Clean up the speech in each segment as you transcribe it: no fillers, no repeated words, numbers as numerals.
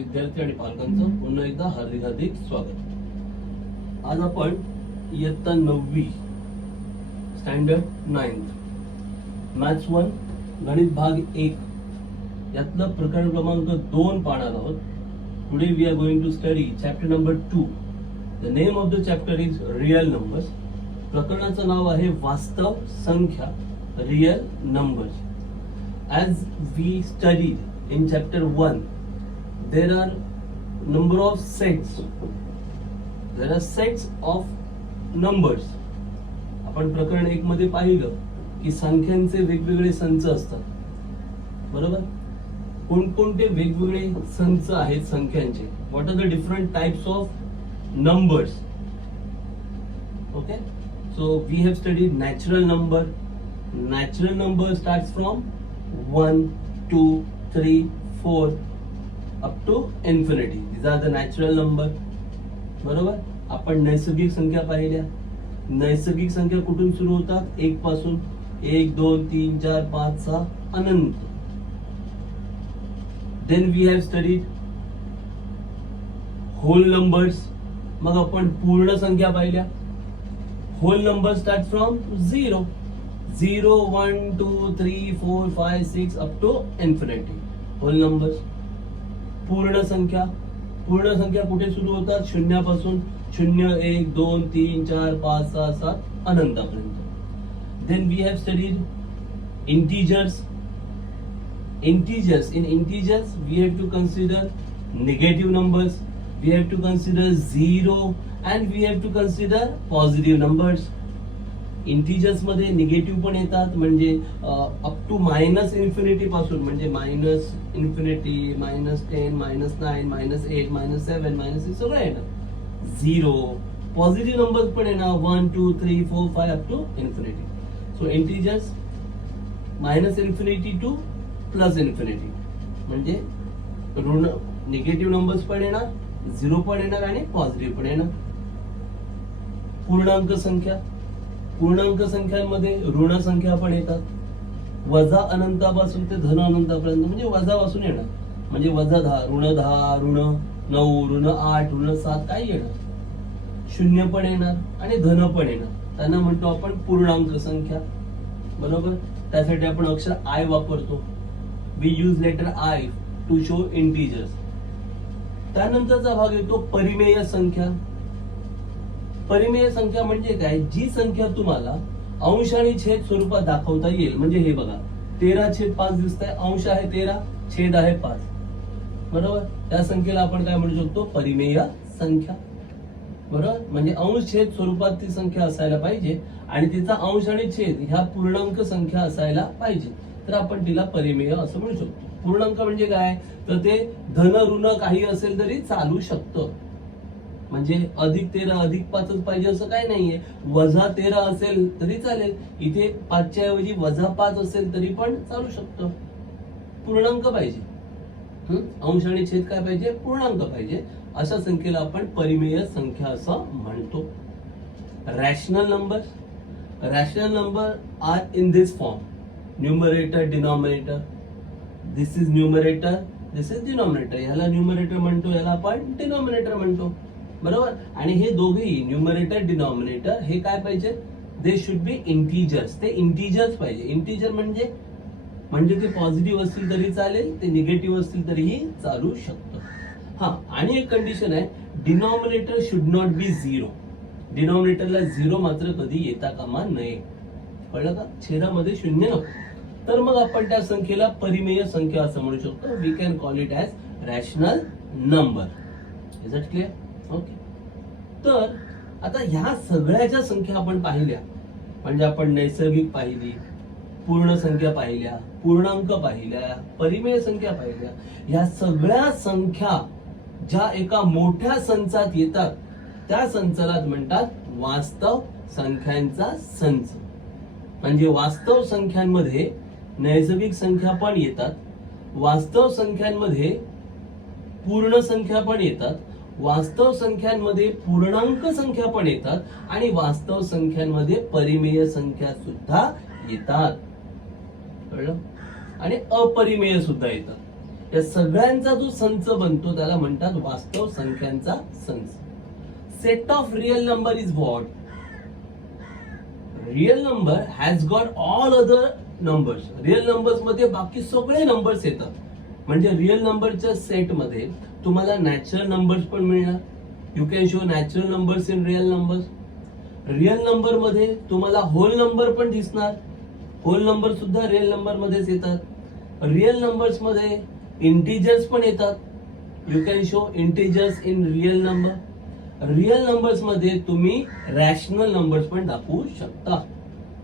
विद्यार्थी आणि पालकांचं पुन्हा एकदा हार्दिक स्वागत। आज आपण इयत्ता 9वी स्टँडर्ड 9 मॅथ्स 1 गणित भाग 1 यातलं प्रकरण क्रमांक 2 पाहणार आहोत। Today we are going to study chapter number 2। The name of the chapter is real numbers. प्रकरणाचं नाव आहे वास्तव संख्या, real numbers. As we studied in chapter 1, there are number of sets. There are sets of numbers. आपण प्रकरण 1 मध्ये पाहिलं की संख्यांचे वेगवेगळे संच असतात, बरोबर? कोणकोणते वेगवेगळे संच आहेत संख्यांचे? What are the different types of numbers? Okay, so we have studied natural number. Natural number starts from 1, 2, 3, 4 up to infinity. These are the natural number. बरोबर? आपण नैसर्गिक संख्या पाहिल्या। नैसर्गिक संख्या कुठून सुरू होतात? 1 पासून 1, 2, 3, 4, 5, 6 अनंत। Then we have studied whole numbers. मग आपण पूर्ण संख्या पाहिल्या। Whole number starts from 0. 0, 1, 2, 3, 4, 5, 6 up to infinity. Whole numbers. पूर्ण संख्या कुठे सुरू होतात? शून्यापासून 0, 1, 2, 3, 4, 5, 6, 7 अनंतापर्यंत. Then we have studied integers. In integers we have to consider negative numbers, we have to consider 0 and we have to consider positive numbers. Integers मध्ये negative पण येतात, म्हणजे अप टू मायनस इन्फिनिटी पासून, म्हणजे मायनस इन्फिनिटी, -10, -9, -8, -7, -6 सगळं येणार। 0 positive numbers पण येणार, 1, 2, 3, 4, 5 up to infinity. So integers -infinity to +infinity, म्हणजे ऋण निगेटिव्ह नंबर्स पण येणार, 0 पण येणार आणि पॉझिटिव्ह पण येणार। पूर्णांक संख्यांमध्ये ऋण संख्या पण येतात, वजा अनंतापासून ते धन अनंतापर्यंत, म्हणजे वजापासून येणार, म्हणजे -10, -10, -9, -8, -7 काय येणार? 0 पण येणार आणि धन पण येणार। त्यांना म्हणतो आपण पूर्णांक संख्या, बरोबर? त्यासाठी आपण अक्षर आय वापरतो। We use letter I to show integers. त्यानंतरचा भाग येतो परिमेय संख्या। परिमेय संख्या म्हणजे काय? जी संख्या तुम्हाला अंश आणि छेद स्वरूपात दाखवता येईल। म्हणजे हे बघा, 13/5 दिसत आहे, अंश आहे 13, छेद आहे 5, बरोबर? त्या संख्येला आपण काय म्हणू शकतो? परिमेय संख्या, बरोबर? म्हणजे अंश छेद स्वरूपात ती संख्या असायला पाहिजे आणि तिचा अंश आणि छेद ह्या पूर्णांक संख्या असायला पाहिजे, तर आपण तिला परिमेय असं म्हणू शकतो। पूर्णांक म्हणजे काय? तर ते धन ऋण काही असेल तरी चालू शकतं, म्हणजे +13 +5 पाहिजे असं काही नाहीये। -13 असेल तरी चालेल, इथे 5च्या ऐवजी -5 असेल तरी पण चालू शकतं। पूर्णांक पाहिजे, अंश आणि छेद काय पाहिजे? पूर्णांक पाहिजे। अशा संख्येला आपण परिमेय संख्या असं म्हणतो। Rational number are in this form, numerator, denominator. This is numerator, this is denominator. ह्याला न्यूमरेटर म्हणतो, याला आपण डिनॉमिनेटर म्हणतो, बरोबर? आणि हे दोघेही न्यूमरेटर, डिनॉमिनेटर हे काय पाहिजे? They should be integers. ते इंटिजर्स पाहिजे। इंटिजर म्हणजे ते पॉझिटिव्ह असतील तरी चालेल, ते निगेटिव्ह असतील तरीही चालू शकतं। हा, आणि एक कंडिशन आहे, डिनॉमिनेटर शुड नॉट बी 0। डिनॉमिनेटरला 0 मात्र कधी येता कामा नये, कळलं का? छेदामध्ये 0 नको। तर मग आपण त्या संख्येला परिमेय संख्या असं म्हणू शकतो। We can call it as rational number. Is it clear? Okay, तर आता ह्या सगळ्या ज्या संख्या आपण पाहिल्या, म्हणजे आपण नैसर्गिक पाहिली, पूर्ण संख्या पाहिल्या, पूर्णांक पाहिल्या, परिमेय संख्या पाहिल्या, ह्या सगळ्या संख्या ज्या एका मोठ्या संचात येतात त्या संचाला म्हणतात वास्तव संख्यांचा संच। म्हणजे वास्तव संख्यांमध्ये नैसर्गिक संख्या पण येतात, वास्तव संख्यांमध्ये पूर्ण संख्या पण येतात, वास्तव संख्यांमध्ये पूर्णांक संख्या पण येतात आणि वास्तव संख्यांमध्ये परिमेय संख्या सुद्धा येतात, कळलं? आणि अपरिमेय सुद्धा येतात। या सगळ्यांचा जो संच बनतो त्याला म्हणतात वास्तव संख्यांचा संच. Set of real number is what? Real number has got all other numbers. Real numbers मध्ये बाकी सगळे नंबर्स येतात. म्हणजे रियल नंबरच्या सेट मध्ये तुम्हाला नॅचरल नंबर्स पण मिळणार. You can show natural numbers in real numbers. Real number मध्ये तुम्हाला होल नंबर पण दिसणार. होल नंबर सुद्धा रियल नंबर मध्येच येतात. रियल नंबर्स मध्ये इंटिजर्स पण येतात. You can show integers in real number. Real numbers मध्ये तुम्ही रॅशनल नंबर्स पण दाखवू शकता.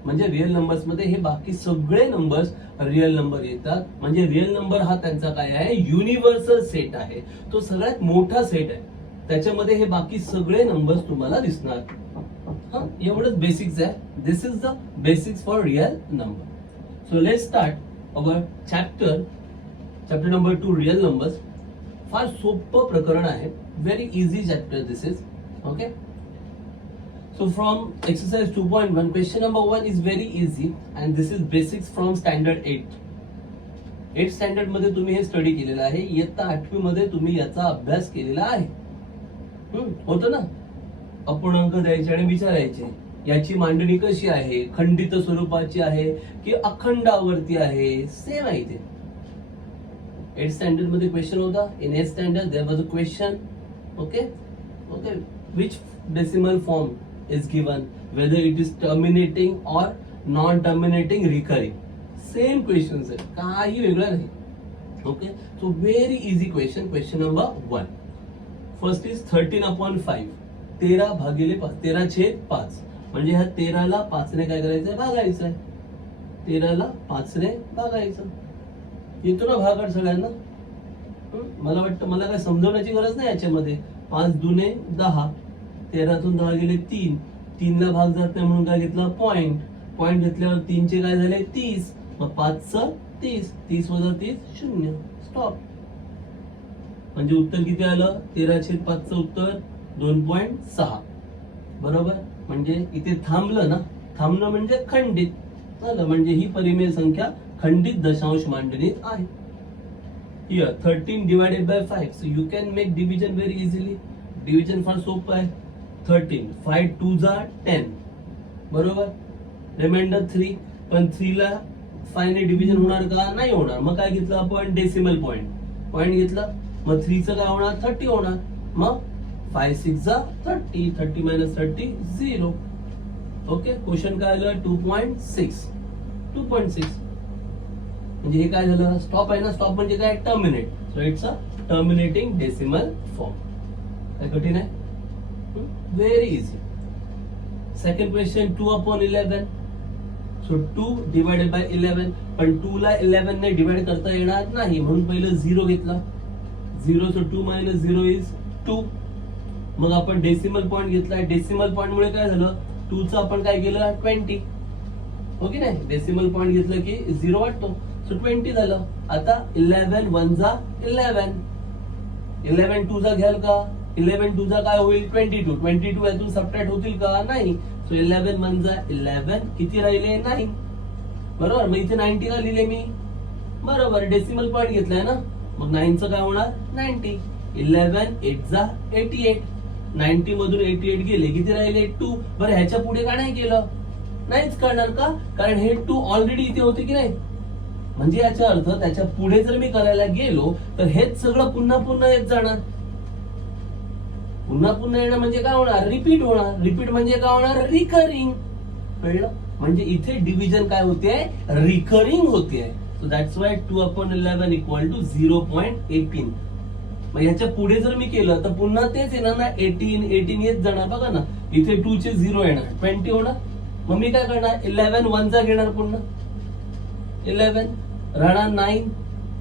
म्हणजे रियल नंबर्स मध्ये हे बाकी सगळे नंबर्स रियल नंबर येतात. म्हणजे रियल नंबर हा त्यांचा काय आहे? युनिव्हर्सल सेट आहे. तो सगळ्यात मोठा सेट आहे. त्याच्यामध्ये हे बाकी सगळे नंबर्स तुम्हाला दिसणार. एवढंच बेसिक्स आहे. This is the basics for real number. So let's start our chapter number 2 real numbers. फार सोपं प्रकरण आहे. Very easy chapter this is. Okay. So from exercise 2.1, question number 1 is very easy and this is basics from standard 8. 8th standard मध्ये तुम्ही हे study केलेलं आहे. इयत्ता 8वी मध्ये तुम्ही याचा अभ्यास केलेला आहे. होतं ना? अपूर्णांक द्यायचे आणि विचारायचे याची मांडणी कशी आहे? खंडित स्वरूपाची आहे की अखंडावरती आहे? सेम आहे ते. 8th स्टँडर्ड मध्ये क्वेश्चन होता. In 8th standard there was a question. Okay. Which decimal form is given, whether it is terminating or non-terminating recurring? Same questions आहे. काही वेगळं नाही. Okay. So very easy question. Question number 1. First is 13/5. 13 भागिले 5. 13/5. म्हणजे ह्या 13ला 5 ने काय करायचंय? भागायचं आहे. 13ला 5 ने भागायचं. येतो ना भागाड सगळ्यांना? मला वाटतं मला काय समजवण्याची गरज नाही याच्यामध्ये. 5 दुने 10. 13तून 10 गेले 3. 3ला भाग जात नाही म्हणून काय घेतलं? पॉइंट. पॉइंट घेतल्यावर 3चे काय झाले? 30. मग 5चं 30. 30 वजा 30 0. स्टॉप. म्हणजे उत्तर किती आलं? 13/5चं उत्तर 2.6. बरोबर. म्हणजे इथे थांबलं ना. थांबणं म्हणजे खंडित झालं. म्हणजे ही परिमेय संख्या खंडित दशांश मांडणीत आहे. Here 13 divided by 5. So you can make division very easily. Division फार सोपं आहे. 13. 5 2s are 10. बरोबर. रिमाइंडर 3. पण 3 ला 5 ने डिव्हिजन होणार का? नाही होणार. मग काय घेतलं आपण? Decimal point. पॉइंट घेतला. मग 3चं काय होणार? 30 होणार. मग 5 6 30. 30 minus 30 0. ओके. क्वेश्चन काय आलं? 2.6. 2.6. म्हणजे हे काय झालं? स्टॉप आहे ना. स्टॉप म्हणजे काय? Terminate. So it's a terminating decimal form. काय कठीण आहे? Very easy. Second question 2/11. So 2 divided by 11. पण 2 ला 11 ने डिवाइड करता येणार नाही म्हणून पहिलं 0 घेतला. 0. So 2 minus 0 is 2. मग आपण डेसिमल पॉइंट घेतलाय. डेसिमल पॉइंट मुळे काय झालं? 2चं आपण काय केलं? 20. हो की नाही? डेसिमल पॉइंट घेतलं की 0 वाटतो. सो 20 झालं. आता 11 1 11. 11 2 घ्याल का? 11 2 काय होईल? 22. 22 यातून सबट्रॅक्ट होतील का? नाही. सो 11 1 11. किती राहिले? 9. बरोबर. मग इथे 90 का लिहिले मी? बरोबर. डेसिमल पॉइंट घेतलाय ना. मग 9चं काय होणार? 90. 11 8 88. 90 मधून 88 गेले. किती राहिले? 2. बरं ह्याच्या पुढे का नाही केलं? नाहीच करणार का? कारण हे 2 ऑलरेडी इथे होते की नाही. म्हणजे याचा अर्थ त्याच्या पुढे जर मी करायला गेलो तर हेच सगळं पुन्हा पुन्हा येत जाणार. पुन्हा पुन्हा येणं म्हणजे काय होणार? रिपीट होणार. रिपीट म्हणजे काय होणार? रिकरिंग. कळलं? म्हणजे इथे डिव्हिजन काय होते? रिकरिंग होते. So that's why 2/11 equal to 0.18. मग ह्याच्या पुढे जर मी केलं तर पुन्हा तेच येणार ना. 18 येत जाणार. बघा ना. इथे 2 चे 0 येणार. 20 होणार. मग मी काय करणार? 11 1 घेणार. पुन्हा 11 राहणार 9.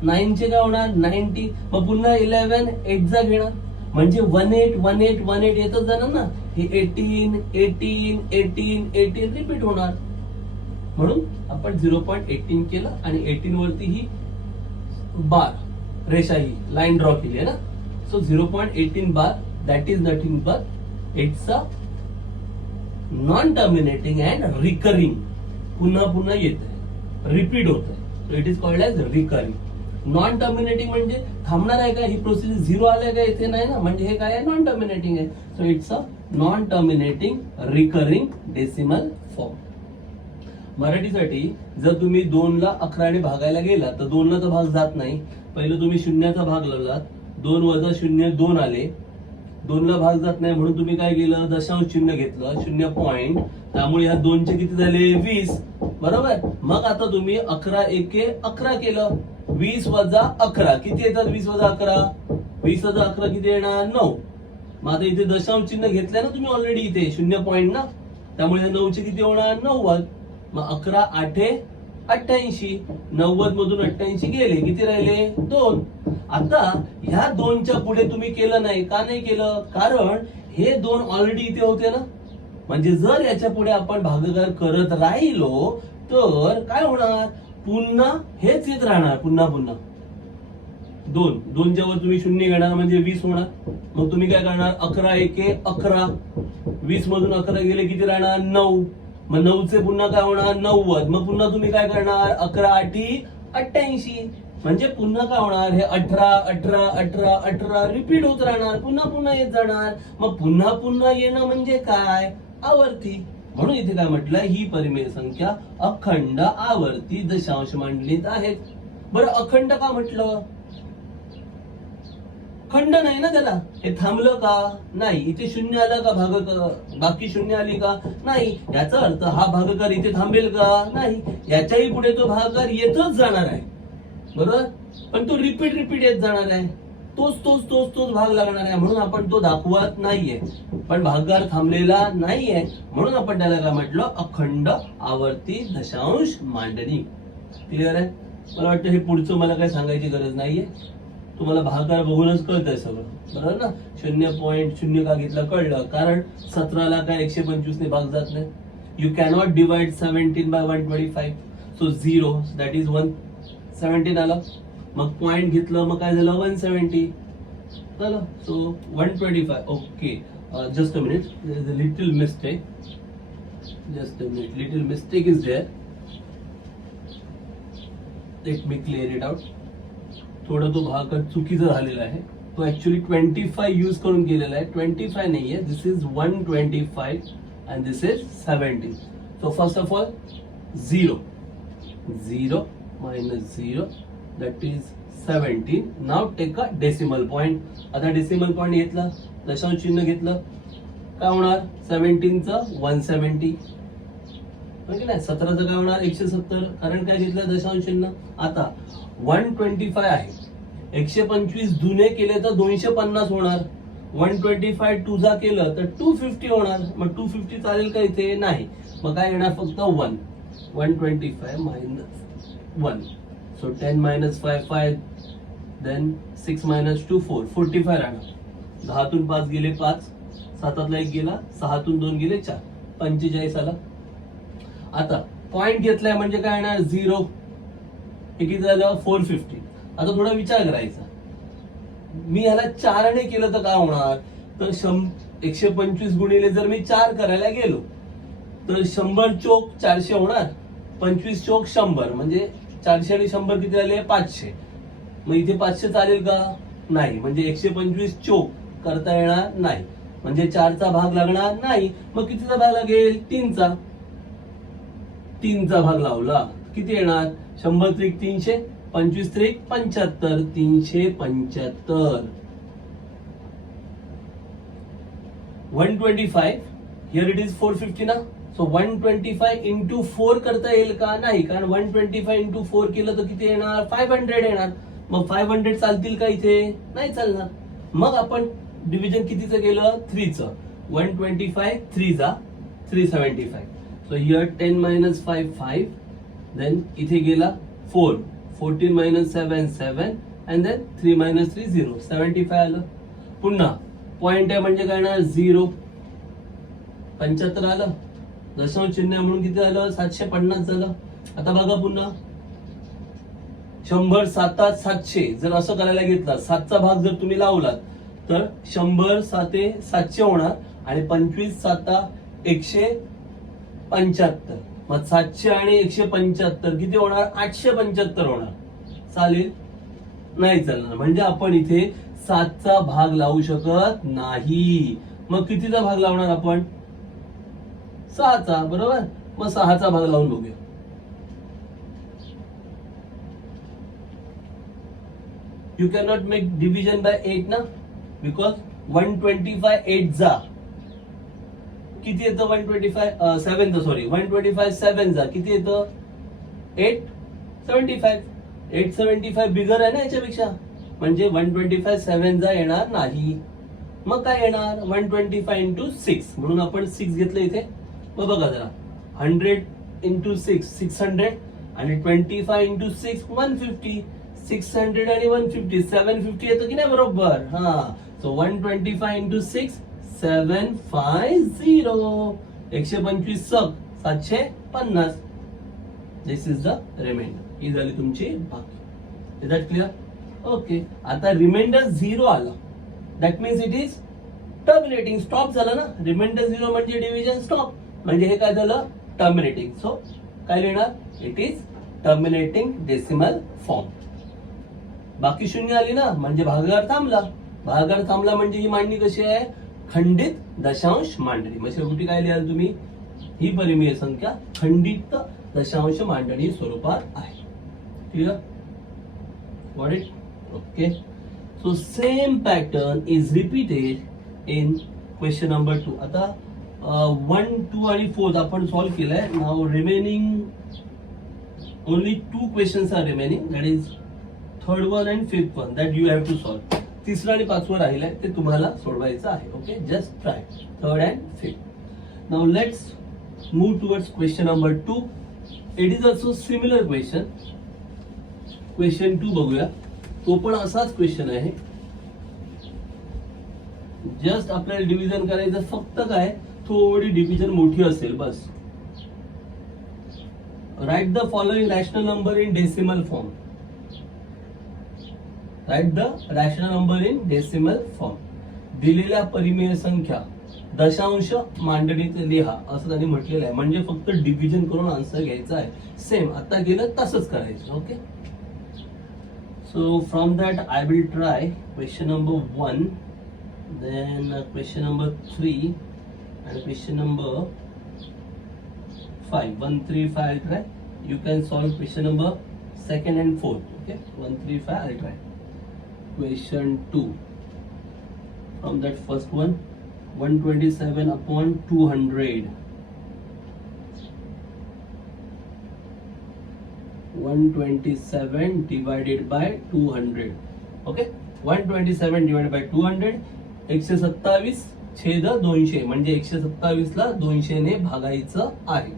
9चे काय होणार? 90. मग पुन्हा 11 8 घेणार. म्हणजे 18 18 18 येतच जाणार ना. हे 18 18 18 18 रिपीट होणार. म्हणून आपण 0.18 केलं आणि 18 वरती ही बार रेषा ही लाईन ड्रॉ केली आहे ना. So 0.18 bar that is nothing but it's a non terminating and recurring. पुन्हा पुन्हा येत आहे. रिपीट होत आहे. So it is called as recurring. Non terminating म्हणजे थांबणार आहे का, ही प्रोसिजर झिरो आले का इथे, नाही ना, म्हणजे हे काय आहे, नॉन टर्मिनेटिंग आहे. So it's a non terminating recurring decimal form. मराठीसाठी जर तुम्ही 2 ला 11 ने भागायला गेला तर 2 ला तर भाग जात नाही. पहिलं तुम्ही शून्याचा भाग लावलात, 2 वजा 0 2 आले, 2 ला भाग जात नाही म्हणून तुम्ही काय केलं, दशांश चिन्ह घेतलं, 0 पॉइंट, त्यामुळे ह्या 2 चे किती झाले, 20. बरोबर. मग आता तुम्ही 11 एके 11 केलं, 20 वजा 11 किती येतात, 20 वजा 11, 20 वजा 11 किती येणार, 9. मग आता इथे दशांश चिन्ह घेतलंय ना तुम्ही ऑलरेडी, इथे 0 पॉइंट ना, त्यामुळे 9 चे किती होणार, 90. मग 11 8 88, 90 मधून 88 गेले, किती राहिले, 2. आता ह्या 2च्या पुढे तुम्ही केलं नाही, का नाही केलं, कारण हे 2 ऑलरेडी इथे होते ना. म्हणजे जर याच्या पुढे आपण भागाकार करत राहिलो तर काय होणार, पुन्हा हेच येत राहणार, पुन्हा पुन्हा 2 च्या वर तुम्ही 0 घेणार म्हणजे 20 होणार. मग तुम्ही काय करणार, 11 एके 11, 20 मधून 11 गेले, किती राहणार, 9. मग 9 चे पुन्हा काय होणार, 90. मग पुन्हा तुम्ही काय करणार, 11 8 88, म्हणजे पुन्हा काय होणार, हे 18 18 18 18 रिपीट होत राहणार, पुन्हा पुन्हा येत जाणार. मग पुन्हा पुन्हा येणं म्हणजे काय, आवर्ती. म्हणून इथे काय म्हटलं, ही परिमेय संख्या अखंड आवर्ती दशांश मांडणीत आहेत. बरं अखंड का म्हटलं, खंड नाही ना त्याला, हे थांबलं का, नाही. इथे 0 आलं का, बाकी 0 आली का, नाही. याचा अर्थ हा भागाकार इथे थांबेल का, नाही. याच्याही पुढे तो भागाकार येतच जाणार आहे, बरोबर. पण तो रिपीट येत जाणार आहे, तोच भाग लागणार आहे, म्हणून आपण तो दाखवत नाहीये. पण भागाकार थांबलेला नाहीये, म्हणून आपण त्याला काय म्हटलं, अखंड आवर्ती दशांश मांडणी. क्लिअर आहे. मला वाटतं हे पुढचं मला काय सांगायची गरज नाहीये, तुम्हाला भागाकार बघूनच कळतंय सगळं, बरोबर ना. 0.0 का घेतलं, कळलं, कारण 17 ला काय 125 ने भाग जात नाही. You cannot divide 17 by 125, so 0, that is 117 आलं. मग पॉइंट घेतलं, मग काय झालं, 170 झालं. So 125. Okay, just a minute, there is a little mistake, just a minute, little mistake is there, let me clear it out. थोडा तो भागाकार चुकीचा झालेला आहे, तो ऍक्च्युअली 25 यूज करून केलेला आहे, 25 नाहीये, this is 125 and this is 17. So first of all 0 minus 0, that is 17. Now take a decimal point. आता डेसिमल पॉइंट घेतला, दशांश चिन्ह घेतलं, काय होणार, 17 चं 170, म्हणजे नाही, 17 चं काय होणार, 170, कारण काय घेतलं, दशांश चिन्ह. आता 125 आहे, 125 दुने केले तर 250 होणार, 125 टूजा केलं तर 250 होणार. मग 250 चालेल का इथे, नाही. मग काय येणार, फक्त 1, 125 minus 1. So 10 minus 5 5, then 6 minus 2 4, 45 राहणार. 10 तून 5 गेले 5, 7 1 गेला, 6 तून 2 गेले 4, 45 आला. आता पॉइंट घेतलाय म्हणजे काय येणार, 0. हे किती झालं, 450. आता थोडा विचार करायचा, मी ह्याला 4 ने केलं तर काय होणार, तर 125 गुणिले जर मी 4 करायला गेलो तर 100 चोक 400 होणार, 25 चोक 100, म्हणजे 400 आणि 100 किती झाले, 500. मग इथे 500 चालेल का, नाही. म्हणजे 125 चोक करता येणार नाही, म्हणजे 4चा भाग लागणार नाही. मग कितीचा भाग लागेल, 3चा. 3चा भाग लावला, किती येणार, 100 त्रिक 300, 25 त्रिक 75, 375. 125, here it is 450 ना. सो 125 इंटू 4 करता येईल का, नाही. कारण 125 इंटू 4 केलं तर किती येणार, 500 येणार. मग 500 चालतील का इथे, नाही चालणार. मग आपण डिव्हिजन कितीचं केलं, 3चं. 125 3 जा 375. सो हियर 10 minus 5 5, देन इथे गेला 4, 14 minus 7 7, and then 3 minus 3 0, 75 आलं. पुन्हा पॉइंट आहे म्हणजे काय येणार, 0, 75 आलं. दशांश चिन्ह म्हणून किती झालं, 750 झालं. आता बघा पुन्हा 100 7 700, जर असं करायला घेतला, 7चा भाग जर तुम्ही लावलात तर 100 7 700 होणार, आणि 25 7 175. मग 700 आणि 175 किती होणार, 875 होणार. चालेल. नाही चालणार. म्हणजे आपण इथे 7चा भाग लावू शकत नाही. मग कितीचा भाग लावणार आपण? 6चा. बरोबर. मग 6चा भाग लावून बघूया. You cannot make division by 8 ना, because 125 8 जा किती येतं? 125 7 सॉरी 125 7 जा किती येतं? 875. 875 बिगर आहे ना याच्यापेक्षा, म्हणजे 125 7 जा येणार नाही. मग काय येणार? 125 इंटू 6. म्हणून आपण 6 घेतलं इथे. मग बघा जरा, 100 इंटू 6 600 आणि 25 इंटू 6 150. 600 आणि 150 750 येतं की नाही? बरोबर. हा. So 125 into 6 750. 125 सक 750. दिस इज द रिमाइंडर. ही झाली तुमची बाकी. Is that clear? ओके. आता रिमाइंडर 0 आला. That means it is terminating. Stop झाला ना. रिमाइंडर 0 म्हणजे डिव्हिजन स्टॉप. म्हणजे हे काय झालं? टर्मिनेटिंग. सो काय लिहिणार? It is terminating decimal form. बाकी शून्य आली ना, म्हणजे भागाकार थांबला. भागाकार थांबला म्हणजे ही मांडणी कशी आहे? खंडित दशांश मांडणी. मग शेवटी काय लिहाल तुम्ही? ही परिमेय संख्या खंडित दशांश मांडणी स्वरूपात आहे. Clear? Got it? Okay. So same pattern is repeated in question number 2. आता 1, 2 आणि 4 आपण सॉल्व्ह केलंय. Now remaining only 2 questions are remaining. That is third one and fifth one that you have to solve. तिसरं आणि पाचवं राहिलंय ते तुम्हाला सोडवायचं आहे. Okay. Just try third and fifth. Now let's move towards question number 2. It is also similar question. Question 2 बघूया. तो पण असाच क्वेश्चन आहे. जस्ट आपल्याला डिव्हिजन करायचं. फक्त काय, थोडी डिव्हिजन मोठी असेल बस. Write the following rational number in decimal form. Write the rational number in decimal form. दिलेल्या परिमेय संख्या दशांश मांडणीत लिहा असं त्यांनी म्हटलेलं आहे. म्हणजे फक्त डिव्हिजन करून आन्सर घ्यायचा आहे. सेम आता गेलं तसंच करायचं. Okay. So from that I will try question number 1, then question number 3 and question number 5. 1, 3, 5 I'll try. You can solve question number 2nd and 4th. Okay. 1, 3, 5 I'll try. Question 2. From that first one, 127 upon 200. 127 divided by 200. Okay. 127 divided by 200. 127 छेद 200 म्हणजे 127 ला 200 ने भागायचं आहे.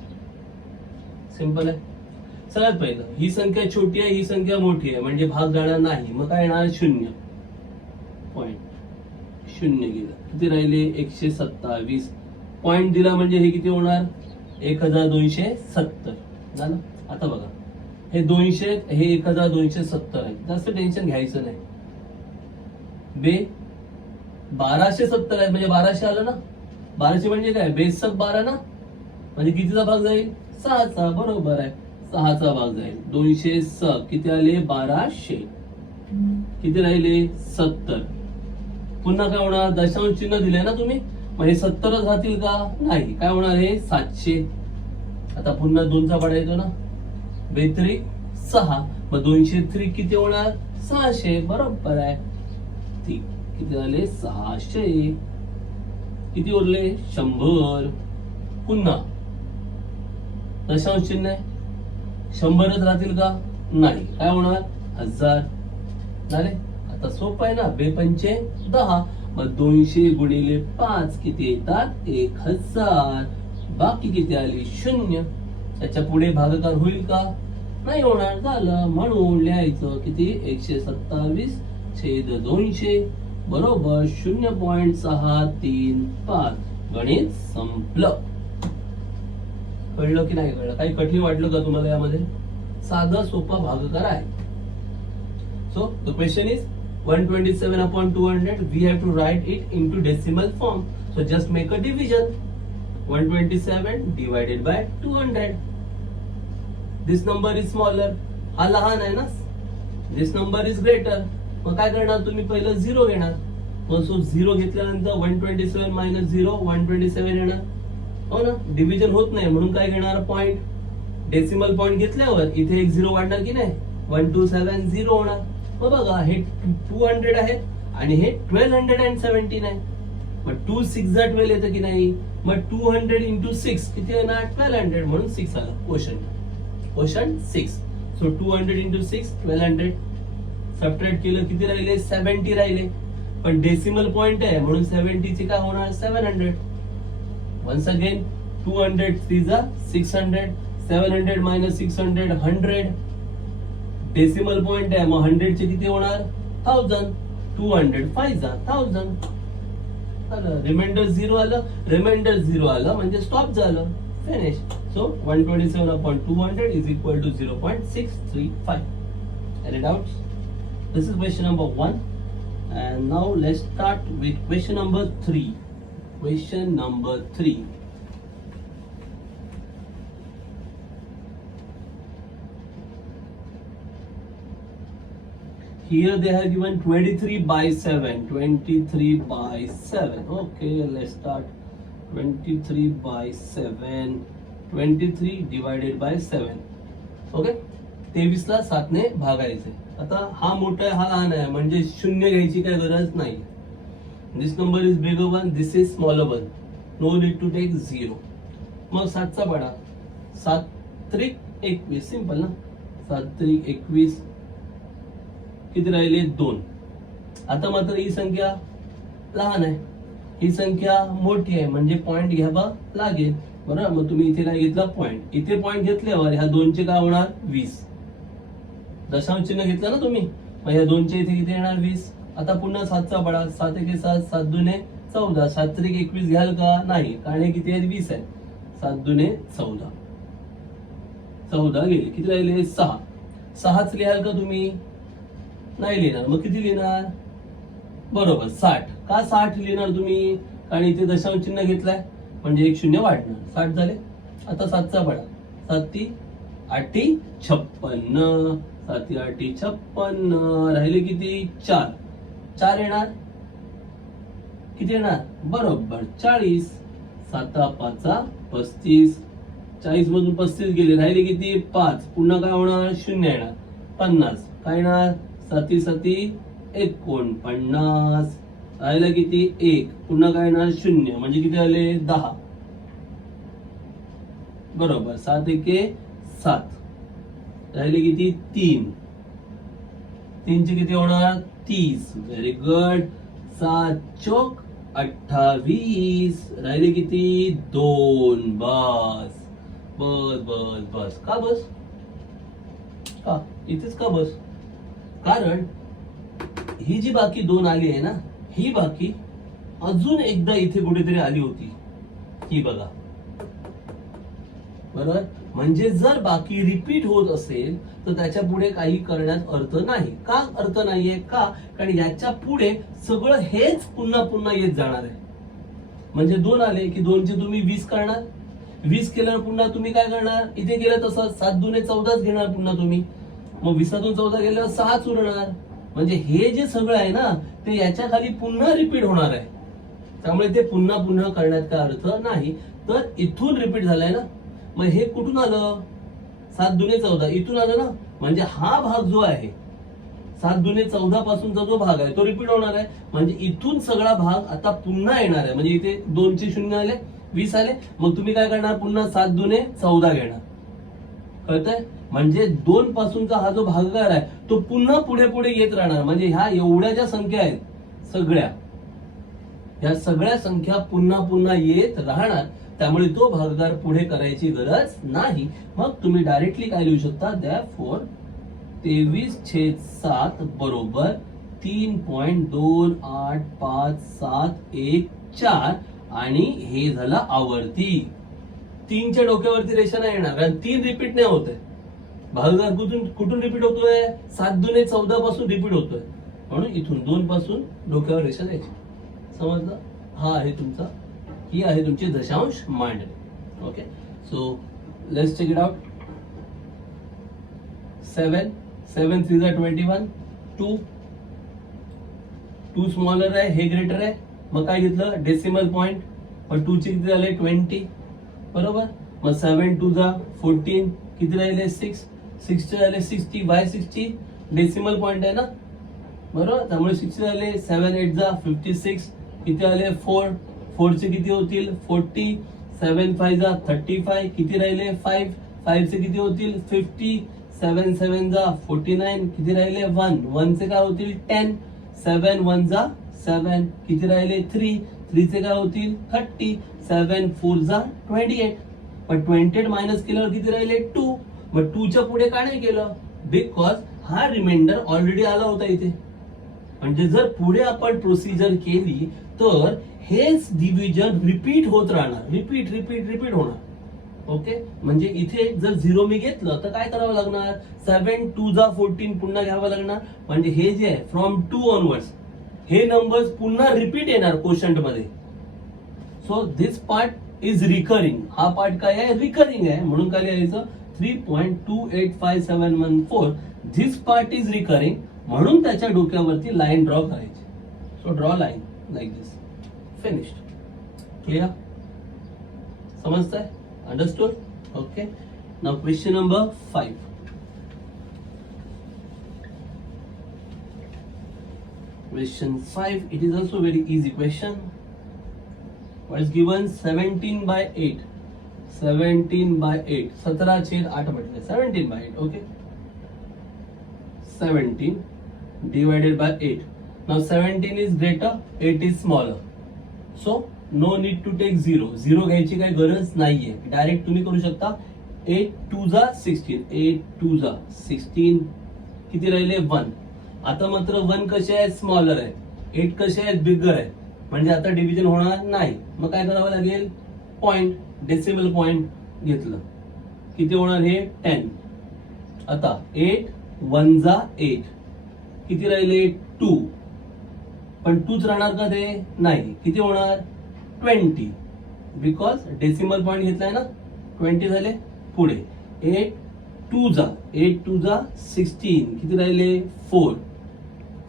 Simple आहे. सगळ्यात पहिलं ही संख्या छोटी आहे, ही संख्या मोठी आहे, म्हणजे भाग जाणार नाही. मग काय येणार? 0. पॉइंट 0 गेला. किती राहिले? 127. पॉइंट दिला म्हणजे हे किती होणार? 1270 झालं. आता बघा, हे 200 हे 1270 आहे. जास्त टेन्शन घ्यायचं नाही. बे 1270 आहे म्हणजे 1200 आलं ना. 1200 म्हणजे काय? बेसक 12 ना. म्हणजे कितीचा भाग जाईल? 6चा. बरोबर आहे. 6चा भाग जाईल. 200 स किती आले? 1200. किती राहिले? 70. पुन्हा काय होणार? दशांश चिन्ह दिले ना तुम्ही. मग हे 70च राहतील का? नाही. काय होणार? हे 700. आता पुन्हा 2चा पाडा येतो ना. बेत्री 6. मग 203 किती होणार? 600. बरोबर आहे. ठीक. किती झाले? 600. किती उरले? 100. पुन्हा दशांश चिन्ह आहे. 100च राहतील का? नाही. काय होणार? 1000 झाले. आता सोपं आहे ना. 2 पंचे 10. मग 200 गुणिले 5 किती येतात? 1000. बाकी किती आली? 0. त्याच्या पुढे भागाकार होईल का? नाही होणार. झालं. म्हणून लिहायचं किती? 127 छेद 200 बरोबर 0.635. गणित संपलं. कळलं की नाही कळलं? काही कठीण वाटलं का तुम्हाला? यामध्ये साधा सोपा भागाकार आहे. So the question is 127 upon 200. We have to write it into decimal form. So just make a division. 127 divided by 200. This number is smaller. हा लहान आहे ना. दिस नंबर इज ग्रेटर. मग काय करणार तुम्ही, पहिलं 0 घेणार. मग सो 0 घेतल्यानंतर 127 मायनस 0 127 येणार. हो ना, डिव्हिजन होत नाही म्हणून काय घेणार, पॉइंट. डेसिमल पॉइंट घेतल्यावर इथे एक 0 वाढणार की नाही, 1270 होणार. मग बघा हे 200 आहे आणि हे 1217 आहे. मग 2 6 जा 12 येतं की नाही. मग 200 इंटू 6 किती येणार, 1200. म्हणून 6 आला क्वेश्चन 6. So 200 into 6 1200. सबट्रॅक्ट केलं किती राहिले, 70 राहिले. पण डेसिमल पॉइंट आहे म्हणून 70 चे काय होणार, 700. वन्स अगेन 200 3 जा 600. 700 मायनस 600 100. डेसिमल पॉइंट आहे मग 100 चे किती होणार, 1000. 200 5 जा 1000. रिमाइंडर 0 आलं. रिमाइंडर 0 आलं म्हणजे स्टॉप झालं, finish. So 127 upon 200 is equal to 0.635. Any doubts? This is question number 1. And now let's start with question number 3. Question number 3. Here they have given 23 by 7. 23 by 7. Okay, let's start. 23 by 7. 23 divided by 7. Okay. 23 ला 7 ने भागायचे. आता हा मोठा आहे हा लहान आहे म्हणजे शून्य घ्यायची काही गरज नाही. This number is bigger one, this is smaller one. No need to take 0. मग 7 चा पाडा. 7 त्रिक 21. सिंपल ना. 7 त्रिक 21. किती राहिले, 2. आता मात्र ही संख्या लहान आहे, ही संख्या मोठी आहे म्हणजे पॉइंट घ्यावा लागेल. बरोबर. मग तुम्ही इथे काय घेतला, पॉइंट. इथे पॉइंट घेतल्यावर ह्या 2 चे काय होणार, 20. दशांश चिन्ह घेतलं ना तुम्ही, मग ह्या 2 चे इथे किती येणार, 20. आता पुन्हा 7 चा पाडा. 7 1 7 7 2 14. 7 त्रिक 21 घ्याल का, नाही, कारण हे किती आहे, 20 आहे. 7 2 14. 14 गेले. किती राहिले, 6. 6च लिहाल का तुम्ही, नाही लिहिणार. मग किती लिहिणार, बरोबर 60. का 60 लिहिणार तुम्ही, कारण इथे दशांश चिन्ह घेतलाय म्हणजे एक शून्य वाढणार. 60 झाले. आता 7 चा पाडा. 7 8 56. 7 8 56. राहिले किती, 4. 4 येणार, किती येणार, बरोबर 40. 7 5 35. 40 मधून 35 गेले, राहिले किती, 5. पुन्हा काय होणार, शून्य येणार. 50. काय येणार, 7 7 49. राहिलं किती, 1. पुन्हा काय येणार, शून्य. म्हणजे किती आले, 10. बरोबर. 7 1 7. राहिले किती, 3. 3 चे किती होणार, 30. Very good. 7 चौक 28. राहिले किती, 2. बस बस बस बस. का बस, का इथेच का बस, कारण ही जी बाकी 2 आली आहे ना, ही बाकी अजून एकदा इथे कुठेतरी आली होती, ही बघा. बरोबर. म्हणजे जर बाकी रिपीट होत असेल तर त्याच्या पुढे काही करण्यात अर्थ नाही. का अर्थ नाहीये, का, कारण याच्या पुढे सगळं हेच पुन्हा पुन्हा येत जाणार आहे. म्हणजे 2 आले की 2 चे तुम्ही 20 करणार. 20 केल्यावर पुन्हा तुम्ही काय करणार, इथे गेलं तसं 7 2 14 घेणार पुन्हा तुम्ही. मग 20 14 गेल्यावर 6 उरणार. म्हणजे हे जे सगळं आहे ना ते याच्या खाली पुन्हा रिपीट होणार आहे. त्यामुळे ते पुन्हा पुन्हा करण्यात काय अर्थ नाही. तर इथून रिपीट झालाय ना, मग हे कुठून आलं, 7 2 14 इथून आलं ना. म्हणजे हा भाग जो आहे 7 2 14 पासूनचा जो भाग आहे तो रिपीट होणार आहे. म्हणजे इथून सगळा भाग आता पुन्हा येणार आहे. म्हणजे इथे 2 चे शून्य आले, 20 आले. मग तुम्ही काय करणार, पुन्हा 7 2 14 घेणार. कळतंय. म्हणजे 2 पासूनचा हा जो भागाकार आहे तो पुन्हा पुढे पुढे येत राहणार. म्हणजे ह्या एवढ्या ज्या संख्या आहेत सगळ्या, ह्या सगळ्या संख्या पुन्हा पुन्हा येत राहणार. त्यामुळे तो भागाकार पुढे करायची गरज नाही. मग तुम्ही डायरेक्टली काय लिहू शकता, therefore 23/7 बरोबर 3.285714 आणि हे झालं आवर्ती. 3 च्या डोक्यावरती रेषा नाही येणार कारण 3 रिपीट नाही होत आहे. भागाकार कुठून रिपीट होतोय, 7 2 14 पासून रिपीट होतोय. म्हणून इथून 2 पासून डोक्यावर रेषा द्यायची. समजलं. हा आहे तुमचा, ही आहे तुमची दशांश मांडणी. Okay. So let's check it out. 7 7 3 जा 21, 2 स्मॉलर आहे, हे ग्रेटर आहे, मग काय घेतलं डेसिमल पॉइंट, मग 2 चे किती झाले 20, बरोबर. मग 7 2 जा 14, किती राहिले 6, 6 चे झाले 60, बाय 60 डेसिमल पॉइंट आहे ना, बरोबर. त्यामुळे 60 झाले, 7 8 जा 56, किती आले 4, 4 चे किती होतील 40, 7 5 जा 35, किती राहिले 5, 5 चे किती होतील 50, 7 7 जा 49, किती राहिले 1, 1 चे काय होतील 10, 7 1 जा 7, किती राहिले 3, 3 चे काय होतील 30, 7 4 जा 28. पण 28 मायनस केल्यावर किती राहिले 2, मग 2 च्या पुढे का नाही केलं, बिकॉज हा रिमाइंडर ऑलरेडी आला होता इथे. म्हणजे जर पुढे आपण प्रोसिजर केली तर हेच डिव्हिजन रिपीट होत राहणार, रिपीट रिपीट रिपीट होणार. ओके, म्हणजे इथे जर 0 मी घेतलं तर काय करावं लागणार, 7 2 जा 14 पुन्हा घ्यावं लागणार. म्हणजे हे जे आहे फ्रॉम 2 ऑनवर्ड्स हे नंबर्स पुन्हा रिपीट येणार कोशंट मध्ये. So this part is recurring, हा पार्ट काय आहे रिकरिंग आहे, म्हणून काय लिहायचं 3.285714 धिस पार्ट इज रिकरिंग, म्हणून त्याच्या डोक्यावरती लाईन ड्रॉ करायची. सो ड्रॉ लाईन लाईक दिस, फिनिश्ड. क्लियर, समजतंय, understood. Okay, now question number 5. Question 5, it is also very easy question. What is given, 17 by 8, 17 by 8, 17/8 म्हटलं, 17 by 8. Okay, 17 divided by 8. Now 17 is greater, 8 is smaller, so no need to take 0. 0 घ्यायची काही गरज नाहीये, direct तुम्ही करू शकता. 8 2 जा 16, 8 2 जा 16, किती राहिले 1. आता मात्र 1 कसे आहेत स्मॉलर आहे, 8 कसे आहेत बिगर आहे, म्हणजे आता डिव्हिजन होणार नाही. मग काय करावं लागेल, पॉइंट डेसिमल पॉइंट घेतलं, किती होणार हे 10. आता 8 1 जा 8, किती राहिले 2, पण 2च राहणार का ते, नाही, किती होणार 20, बिकॉज डेसिमल पॉइंट घेतलाय ना, 20 झाले. पुढे 8 2 जा 16, किती राहिले 4,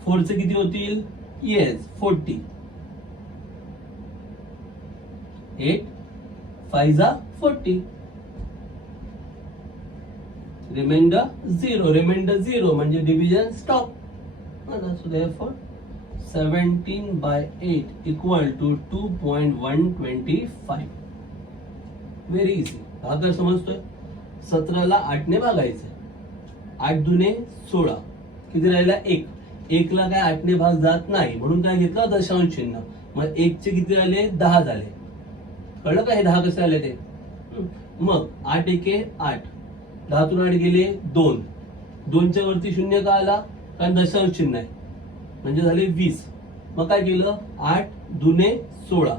4 चे किती होतील, येस 40, 8 5 जा 40, रिमाइंडर 0, रिमाइंडर 0 म्हणजे division stop. So therefore 17 by 8 equal to 2.125. Very easy, भागाकार समजतोय. 17 ला 8 ने भागायचं, 8 दुने 16, किती राहिला 1, 1 ला काय 8 ने भाग जात नाही, म्हणून काय घेतलं दशांश चिन्ह. मग 1 चे किती झाले 10 झाले, कळलं का हे 10 कसे आले ते. मग 8 1 8, 10 तून 8 गेले 2, 2 च्या वरती 0 का आला, कारण दशांश चिन्ह आहे, म्हणजे झाले 20. मग काय केलं 8 दुने 16,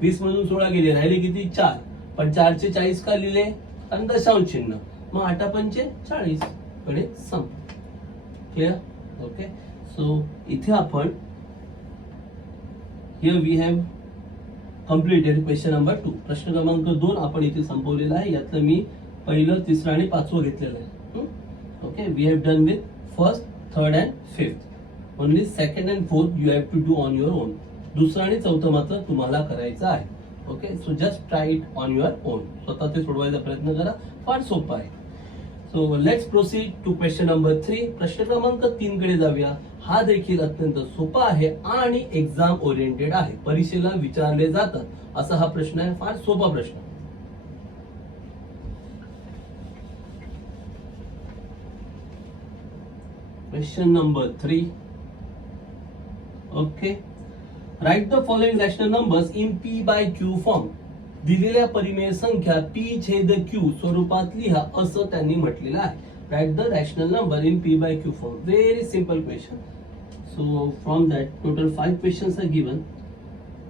20 मधून 16 गेले, राहिले किती 4, पण 4 चे 40 का लिहिले, कारण दशांश चिन्ह. मग 8 पंचे 40 कडे सम. Clear, okay. सो इथे आपण here we have completed question number 2. प्रश्न क्रमांक 2 आपण इथे संपवलेला आहे. यातलं मी पहिलं, तिसरं आणि 5वं घेतलेलं आहे. Okay, we have done with first, third and fifth. Only second and fourth you have to do on your own. दुसरं आणि चौथं मात्र तुम्हाला करायचं आहे. Okay, so just try it on your own. स्वतः ते सोडवायचा प्रयत्न करा, फार सोपं आहे. So let's proceed to question number 3. प्रश्न क्रमांक 3 कडे जाऊया. हा देखील अत्यंत सोपा आहे आणि एक्झाम ओरिएंटेड आहे, परीक्षेला विचारले जातात असा हा प्रश्न आहे. फार सोपा प्रश्न. Question number 3. Okay, right the following rational numbers in P by Q form. दिलेल्या परिमेय संख्या P छेद Q स्वरूपात लिहा असं त्यांनी म्हटलेलं आहे. Right the rational number in P by Q form. Very simple question. So from that total 5 questions are given.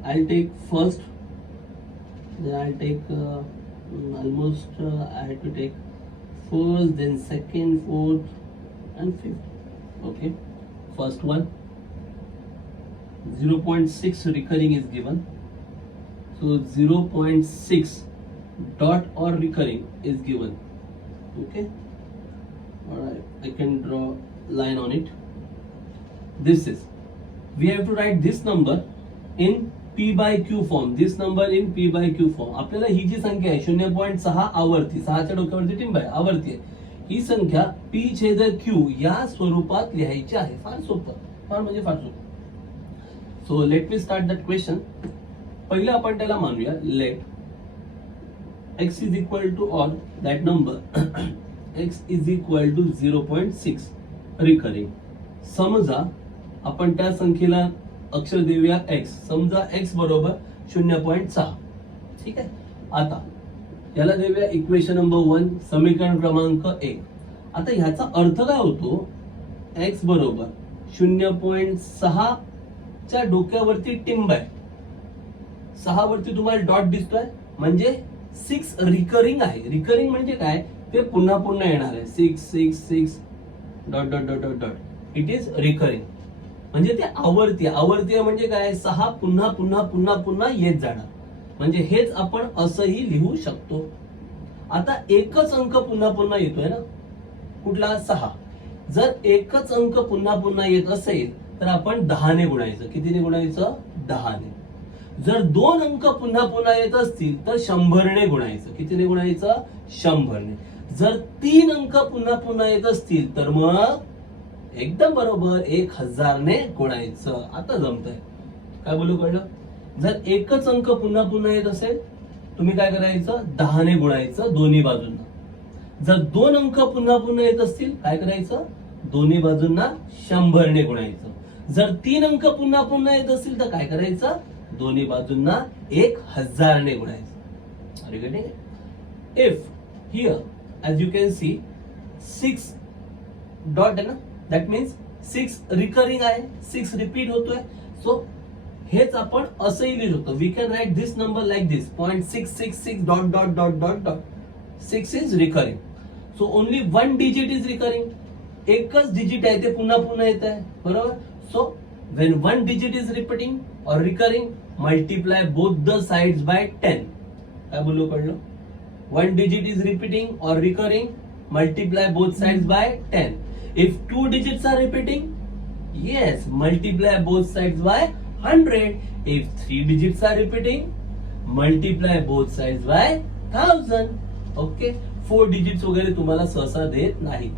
I'll take first, then I'll take almost I had to take first, then second, fourth and fifth. Okay, first one, 0.6 recurring is given. So 0.6 dot or recurring is given. Okay, I can draw line on it. This is, we have to write this number in P by Q form. This number in P by Q form. आपल्याला ही जी संख्या आहे 0.6 आवर्ती, 6च्या डोक्यावरती टिंब आहे, आवर्ती आहे, ही संख्या P छेद Q या स्वरूपात लिहायची आहे. फार सोपं, फार म्हणजे फार सोपं. So let me start that question. पहिलं आपण त्याला मानूया, late x is equal to or that number x is equal to 0.6 recurring. समजा आपण त्या संख्येला अक्षर देऊया x. समजा x बरोबर 0.6. ठीक आहे. आता याला देऊया इक्वेशन नंबर 1, समीकरण क्रमांक 1. आता ह्याचा अर्थ काय होतो, x बरोबर 0.6 च्या डोक्यावरती टिंब आहे, 6 वरती तुम्हाला डॉट दिसतोय, म्हणजे 6 रिकरिंग आहे. रिकरिंग म्हणजे काय, ते पुन्हा पुन्हा येणार आहे. 6 6 6 dot dot dot dot dot. It is recurring, म्हणजे ते आवर्ती. आवर्ती म्हणजे काय, 6 पुन्हा पुन्हा पुन्हा पुन्हा येत जाणार. म्हणजे हेच आपण असंही लिहू शकतो. आता एकच अंक पुन्हा पुन्हा येतोय ना, कुठला, 6. जर एकच अंक पुन्हा पुन्हा येत असेल तर आपण 10 ने गुणायचं. कितीने गुणायचं, 10 ने. जर 2 अंक पुन्हा पुन्हा येत असतील तर 100 ने गुणायचं. कितीने गुणायचं, 100 ने. जर 3 अंक पुन्हा पुन्हा येत असतील तर मग एकदम बरोबर 1000 ने गुणायचं. आता जमतंय, काय बोलू कळलं. जर एकच अंक पुन्हा पुन्हा येत असेल तुम्ही काय करायचं, 10 ने गुणायचं दोन्ही बाजूंना. जर 2 अंक पुन्हा पुन्हा येत असतील काय करायचं, दोन्ही बाजूंना 100 ने गुणायचं. जर 3 अंक पुन्हा पुन्हा येत असतील तर काय करायचं, दोन्ही बाजूंना 1000 ने गुणायचं. अरे get it. If here as you can see 6 dot आहे ना, दॅट मीन्स 6 रिकरिंग आहे, 6 रिपीट होतोय. सो हेच आपण असंही लिहू शकतो. We can write this number like this, 0.666 dot dot dot dot dot. 6 is recurring. So only 1 digit is recurring. एकच डिजिट आहे ते पुन्हा पुन्हा येत आहे, बरोबर. So when 1 digit is repeating or recurring, multiply both the sides by 10. काय बोललो कळलं. 1 digit is repeating or recurring, multiply both sides by 10. If 2 digits are repeating, yes, multiply both sides by 100. If 3 digits are repeating, multiply both sides by 1000. Okay, 4 digits वगैरे तुम्हाला सहसा देत नाही,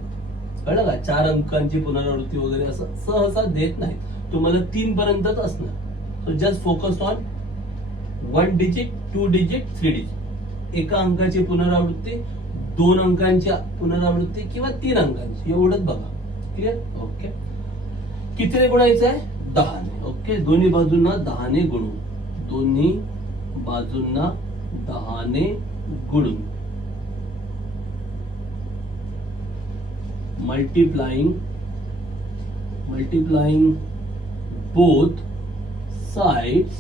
कळलं का. 4 अंकांची पुनरावृत्ती वगैरे असं सहसा देत नाही, तुम्हाला 3 पर्यंतच असणार. So just focus on 1 digit, 2 digit, 3 digit. एका अंकाची पुनरावृत्ती, 2 अंकांची पुनरावृत्ती किंवा 3 अंकांची, एवढंच बघा. क्लिअर. ओके. कितीने गुणायचं आहे, 10 ने. ओके, दोन्ही बाजूंना 10 ने गुणू, दोन्ही बाजूंना 10 ने गुणून. multiplying both sides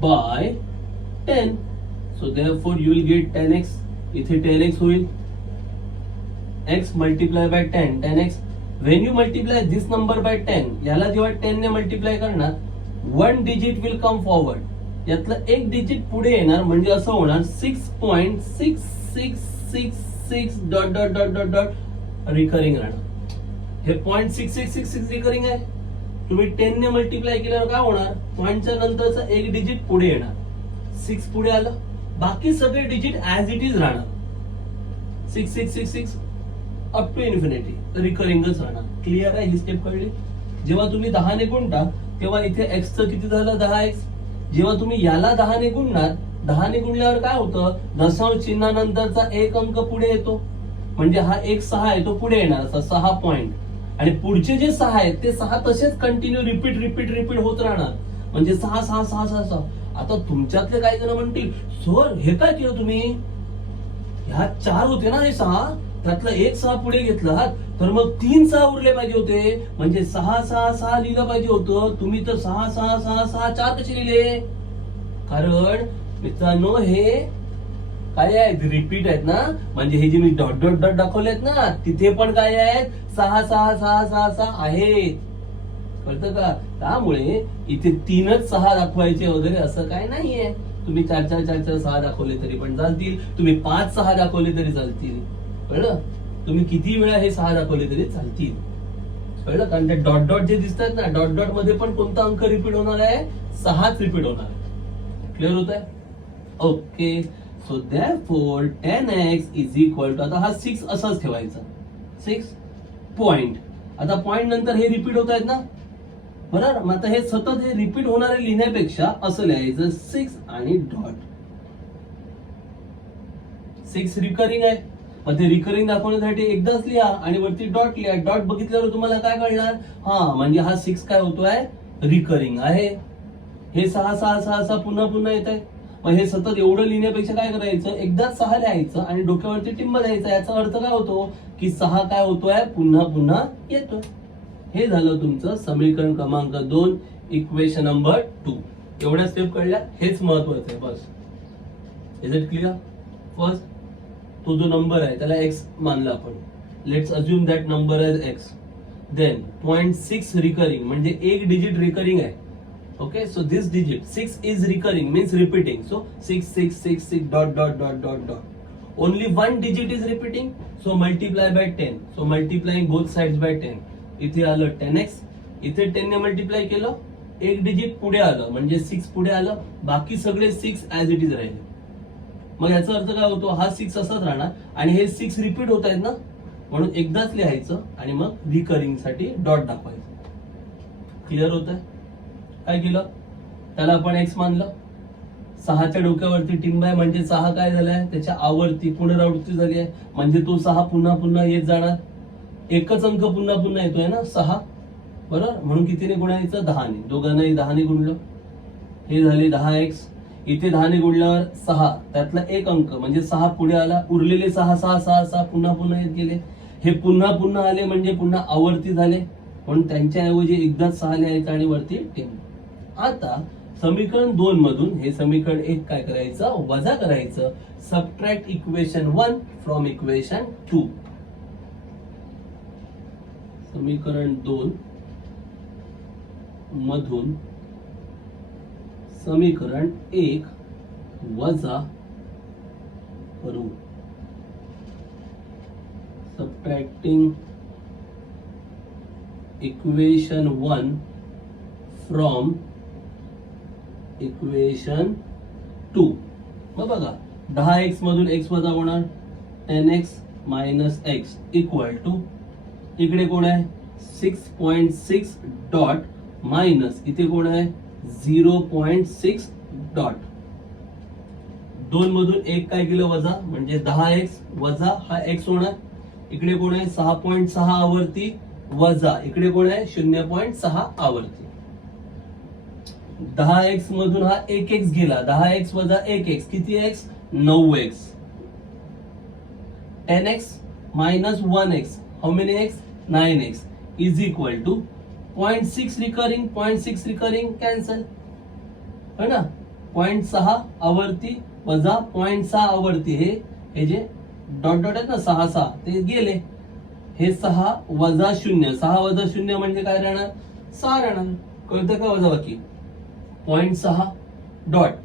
by 10. So therefore you will get 10x. इथे 10x होईल, x multiply by 10, 10x. When you multiply this number by 10, याला जेव्हा 10 ने मल्टिप्लाय करणार, 1 digit will come forward. यातलं एक डिजिट पुढे येणार, म्हणजे असं होणार 6.6666 dot dot dot dot dot recurring राहणार. हे 0.6666 रिकरिंग आहे. तुम्ही 10 ने मल्टिप्लाय केल्यावर काय होणार, पॉइंटच्या नंतरचा एक डिजिट पुढे येणार, 6 पुढे आलं, बाकी सगळे डिजिट ऍज इट इज राहणार. 6666 अप टू इन्फिनिटी रिकरिंगच राहणार. क्लिअर आहे, ही स्टेप कळली. जेव्हा तुम्ही 10 ने गुणता तेव्हा इथे x चं किती झालं, 10x. जेव्हा तुम्ही याला 10 ने गुणणार, 10 ने गुणल्यावर काय होतं, दशांश चिन्हानंतरचा एक अंक पुढे येतो, म्हणजे हा एक 6 आहे तो पुढे येणार, असा 6 पॉइंट. आणि पुढचे जे 6 आहेत ते 6 तसेच कंटिन्यू रिपीट होत राहणार, म्हणजे 6 6 6 6 6. आता तुमच्यातले काही जण म्हणतील, सर हे काय केलं तुम्ही, ह्या 4 होते ना हे 6, त्यातलं एक 6 पुढे घेतला तर मग 3 6 उरले पाहिजे होते, म्हणजे 6 6 6 लिहिलं पाहिजे होतं. तुम्ही तर 6 6 6 6 4 कसे लिहिले, कारण मित्रांनो हे काय आहेत, रिपीट आहेत ना. म्हणजे हे जे मी डॉट डॉट डॉट दाखवलेत ना, तिथे पण काय आहेत, 6 6 6 6 6 आहेत, कळतं का. त्यामुळे इथे 3च 6 दाखवायचे वगैरे असं काय नाहीये. तुम्ही 4 4 4 4 6 दाखवले तरी पण चालतील, तुम्ही 5 6 दाखवले तरी चालतील, कळलं. तुम्ही किती वेळा हे 6 दाखवले तरी चालतील. कळलं? कारण ते डॉट डॉट जे दिसतात ना, डॉट डॉट मध्ये पण कोणता अंक रिपीट होणार आहे? 6च रिपीट होणार आहे. क्लिअर होत आहे? Okay. So therefore 10x is equal to, आता हा 6 असाच ठेवायचा, 6 पॉइंट. आता पॉइंट नंतर हे रिपीट होत आहेत ना, बरोबर? मग आता हे सतत हे रिपीट होणारे लिहिण्यापेक्षा असं लिहायचं 6 आणि डॉट. 6 रिकरिंग आहे, मग ते रिकरिंग दाखवण्यासाठी एकदाच लिहा आणि वरती डॉट लिहा. डॉट बघितल्यावर तुम्हाला काय कळणार? हा, म्हणजे हा 6 काय होतोय? रिकरिंग आहे. हे 6 6 6 6 पुन्हा पुन्हा येत आहे. मग हे सतत एवढं लिहिण्यापेक्षा काय करायचं? एकदाच 6 लिहायचं आणि डोक्यावरती टिंब द्यायचा. याचा अर्थ काय होतो? की 6 काय होतोय? पुन्हा पुन्हा येतोय. हे झालं तुमचं समीकरण क्रमांक 2, इक्वेशन नंबर 2. एवढ्या स्टेप कळल्या? हेच महत्वाचं आहे. बस. Is it clear? फर्स्ट, तो जो नंबर आहे त्याला x मानला आपण. Let's assume that number is x. Then 0.6 recurring, म्हणजे एक डिजिट रिकरिंग आहे. Okay, so this digit 6 is recurring, means repeating. So 6 6 6 6 dot dot dot dot dot. Only one digit is repeating, so multiply by 10. So multiplying both sides by 10. इथे आलं 10x, इथे 10 ने multiply केलं, एक digit पुढे आलं म्हणजे 6 पुढे आलं, बाकी सगळे 6 ऍज इट इज राहिले. मग याचा अर्थ काय होतो? हा 6 असाच राहणार आणि हे 6 रिपीट होत आहेत ना, म्हणून एकदाच लिहायचं आणि मग रिकरिंग साठी डॉट दाखवायचं. क्लिअर होत आहे? काय केलं? त्याला आपण x मानलं. 6च्या डोक्यावरती टिंब आहे म्हणजे 6 काय झालाय? त्याच्या आवर्ती पुनरावृत्ती झाली आहे, म्हणजे तो 6 पुन्हा पुन्हा येत जाणार. एकच अंक पुन्हा पुन्हा येतोय ना, 6, बरोबर? म्हणून कितीने गुणायचं? 10ने. दोघांनाही 10ने गुणलं, हे झाले 10x. इथे 10ने गुणल्यावर 6, त्यातला एक अंक म्हणजे 6 पुढे आला, उरलेले 6 6 6 6 पुन्हा पुन्हा येत गेले. हे पुन्हा पुन्हा आले म्हणजे पुन्हा आवर्ती झाले, म्हणून त्यांच्याऐवजी एकदाच 6 लिहायचं आणि वरती टिंब. आता समीकरण 2 मधून हे समीकरण 1 काय करायचं? वजा करायचं. Subtract equation 1 from equation 2. समीकरण 2 मधून समीकरण 1 वजा करू. Subtracting equation 1 from equation 2. मग बघा, 10x मधून x वजा होणार, 10x minus x equal to, इकडे कोण आहे? 6.6 डॉट मायनस इथे कोण आहे? 0.6 डॉट. 2 मधून 1 काय केलं? वजा, म्हणजे 10x वजा हा x होणार. इकडे कोण आहे? 6.6 आवर्ती वजा इकडे कोण आहे? 0.6 आवर्ती. 10x मधून हा 1x गेला, 10x वजा 1x किती x? 9x. 10x minus 1x, how many x? 9x is equal to 0.6 recurring, 0.6 recurring cancel, है ना? 0.6 आवर्ती वजा 0.6 आवर्ती, हे जे डॉट डॉट आहेत ना 6 6 ते गेले. हे 6 वजा 0, 6 वजा 0 म्हणजे काय राहणार? 6 राहणार. कळतं का वजा बाकी? 0.6 डॉट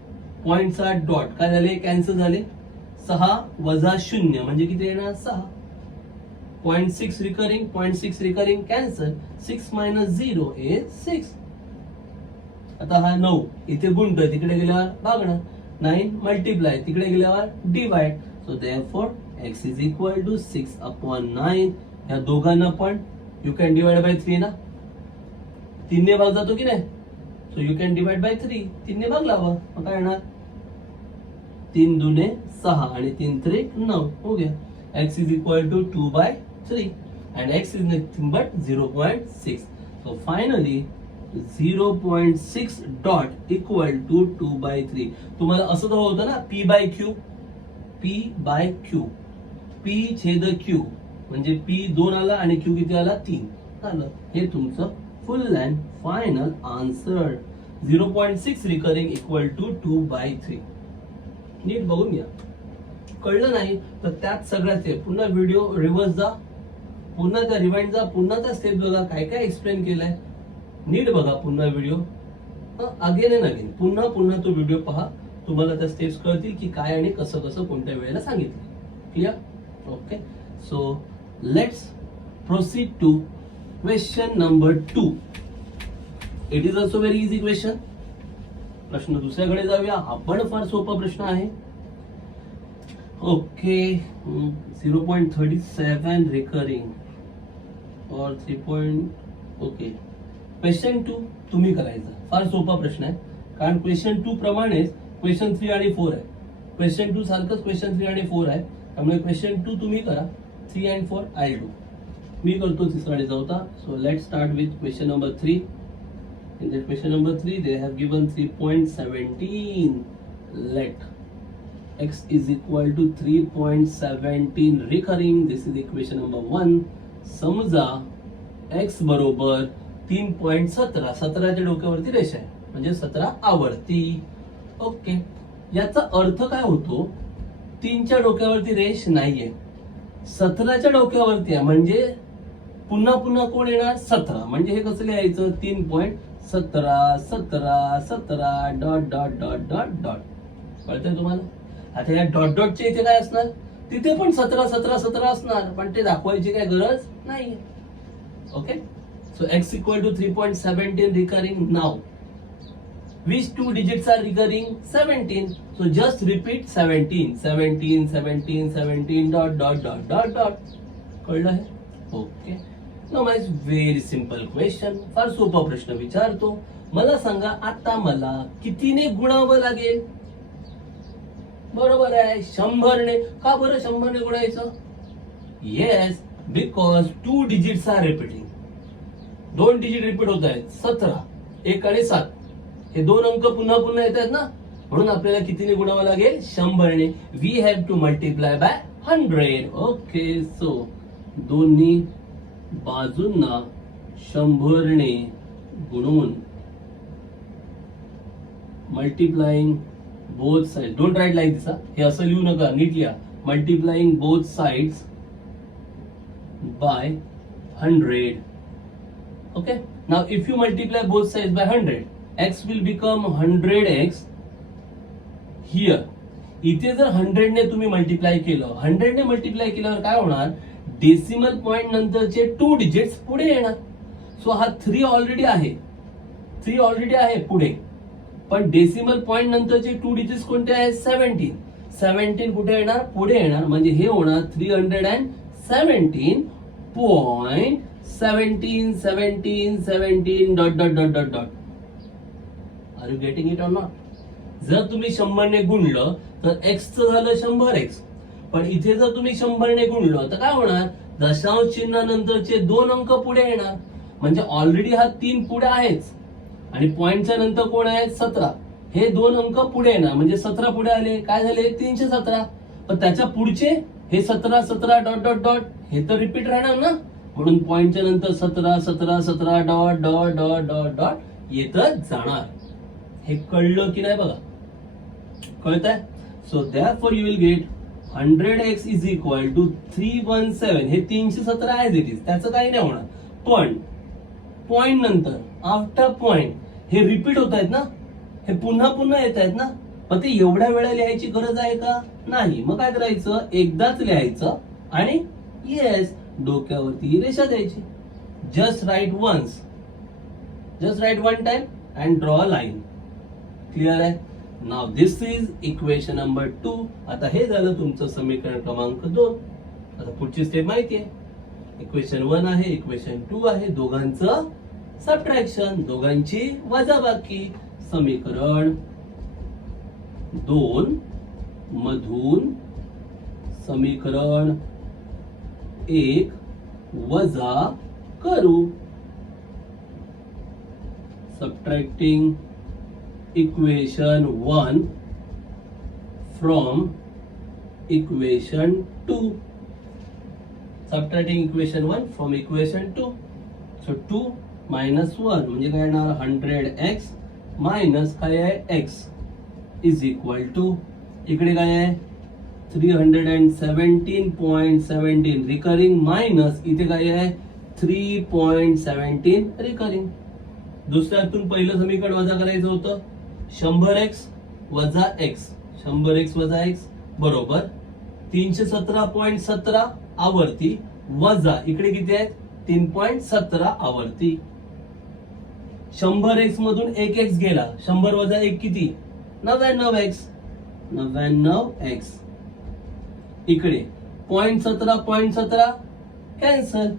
0.6 डॉट काय झाले? कॅन्सल झाले. 6 वजा 0 म्हणजे किती येणार? 6. 0.6 recurring, 0.6 recurring cancel. 6 minus 0 is 6. आता हा 9 इथे गुणतोय, तिकडे गेल्यावर भागणार. 9 मल्टिप्लाय, तिकडे गेल्यावर divide. So therefore x is equal to 6/9. या दोघांना पण यू कॅन डिवाइड बाय 3 ना, 3 ने भाग जातो की नाही? So you can divide by 3. 3 ने भाग लावा, मग काय येणार? 3 दुने 6 आणि 3 त्रिक 9 हो गया. x is equal to 2/3 and x is nothing but 0.6. So finally 0.6 dot equal to 2/3. तुम्हाला असं तर होतं ना, p by q, p by q, p छेद q म्हणजे p 2 आला आणि q किती आला? 3 आलं. हे तुमचं full and final answer. 0.6 recurring equal to 2/3. नीट बघून घ्या. कळलं नाही तर त्यात सगळ्या स्टेप पुन्हा व्हिडिओ रिव्हर्स जा, पुन्हा त्या रिवाइंड जा, पुन्हा त्या स्टेप बघा काय काय एक्सप्लेन केलंय. नीट बघा पुन्हा व्हिडिओ, अगेन अँड अगेन पुन्हा पुन्हा तो व्हिडिओ पहा. तुम्हाला त्या स्टेप्स कळतील की काय आणि कसं कसं कोणत्या वेळेला सांगितलं. Clear? Okay. So let's proceed to question number 2. It is also very easy question. प्रश्न दुसऱ्याकडे जाऊया. हा पण फार सोपा प्रश्न आहे. ओके, 0.37 रिकरिंग और 3. ओके, क्वेश्चन 2 तुम्ही करायचा. फार सोपा प्रश्न आहे, कारण क्वेश्चन 2 प्रमाणेच क्वेश्चन 3 आणि 4 आहे. क्वेश्चन 2 सारखंच क्वेश्चन 3 आणि 4 आहे. त्यामुळे क्वेश्चन 2 तुम्ही करा, 3 and 4 आय डू. मी करतो तिसरा आणि चौथा. So let start with question number 3. In that question number 3 they have given 3.17. Let x is equal to 3.17 recurring. This is equation number 1. समजा x बरोबर 3.17. 17च्या डोक्यावरती रेषा आहे, म्हणजे 17 आवर्ती. ओके, याचा अर्थ काय होतो? 3च्या डोक्यावरती रेष नाहीये, 17च्या डोक्यावरती आहे, म्हणजे पुन्हा पुन्हा कोण येणार? 17. म्हणजे हे कसं लिहायचं? 3.17 17 17 dot dot dot dot dot. कळतंय तुम्हाला? आता या डॉट डॉटच्या इथे काय असणार? तिथे पण 17 17 17 असणार, पण ते दाखवायची काय गरज नाही. Okay, so x equal to 3.17 recurring. Now which two digits are recurring? 17. So just repeat 17 17 17 17 dot dot dot dot dot. कळलं आहे? ओके, नाउ माय व्हेरी सिंपल क्वेश्चन. फार सोपा प्रश्न विचारतो. मला सांगा, आता मला कितीने गुणावं लागेल? बरोबर आहे, 100ने. का बरं 100ने गुणायचं? Yes, because 2 digits are repeating. 2 digit repeat होत आहेत. 17, 1 आणि 7 हे 2 अंक पुन्हा पुन्हा येत आहेत ना, म्हणून आपल्याला कितीने गुणावं लागेल? 100ने. We have to multiply by 100. Okay, so दोन्ही बाजूंना 100ने गुणून multiplying both sides. Don't write like this. हे असं लिहू नका, नीट लिहा. Multiplying both sides by 100. Okay. Now if you multiply both sides by 100, x will become 100x. Here, इथे जर 100 ने तुम्ही मल्टिप्लाय केलं, 100 ने मल्टिप्लाय केल्यावर काय होणार? डेसिमल पॉइंट नंतरचे 2 डिजिट्स पुढे येणार. सो हा 3 ऑलरेडी आहे, 3 ऑलरेडी आहे पुढे, पण डेसिमल पॉइंट नंतरचे 2 डिजिट्स कोणते आहेत? 17. 17 कुठे येणार? पुढे येणार. म्हणजे हे होणार 317.17 dot dot dot dot dot. Are you getting it or not? जर तुम्ही 100 ने गुणलं तर x चं झालं 100x, पण इथे जर तुम्ही 100 ने गुणलं तर काय होणार? दशांश चिन्हानंतरचे 2 अंक पुढे येणार. म्हणजे ऑलरेडी हा 3 पुढे आहेच, आणि पॉइंटच्या नंतर कोण आहे? 17. हे 2 अंक पुढे येणार, म्हणजे 17 पुढे आले. काय झाले? 317. पण त्याच्या पुढचे हे 17 17 डॉट डॉट डॉट हे तर रिपीट राहणार ना, म्हणून पॉइंटच्या नंतर 17 17 17 dot dot dot dot dot येतच जाणार. हे कळलं की नाही बघा? कळतंय? So therefore you will get 100x is equal to 317. हे 317 ऍज इट इज, त्याचं काही नाही होणार. पण पॉइंट नंतर, आफ्टर पॉइंट, हे रिपीट होत आहेत ना, हे पुन्हा पुन्हा येत आहेत ना, पण ते एवढ्या वेळा लिहायची गरज आहे का? नाही. मग काय करायचं? एकदाच लिहायचं आणि येस, डोक्यावरती रेषा द्यायची. Just write once, just write one time and draw a line. Clear आहे? Now this is equation number 2. आता हे झालं तुमचं समीकरण क्रमांक 2. आता पुढची स्टेप माहिती आहे. इक्वेशन 1 आहे, इक्वेशन 2 आहे, दोघांचं सबट्रॅक्शन, दोघांची वजाबाकी. समीकरण 2 मधून समीकरण 1 वजा करू. Subtracting equation 1 from equation 2. Subtracting equation 1 from equation 2. So 2 minus 1 म्हणजे काय येणार? 100x minus काय आहे? x is equal to, इकडे काय आहे? 317.17 recurring minus इथे काय आहे? 3.17 recurring. दुसऱ्यातून पहिलं समीकरण वजा करायचं होतं. 100x वजा x, 100x वजा x बरोबर 317.17 आवर्ती वजा इकडे किती आहेत 3.17 आवर्ती. 100x मधून 1x गेला, 100 वजा 1 किती 99x. 99x इकडे 0.17 कॅन्सल.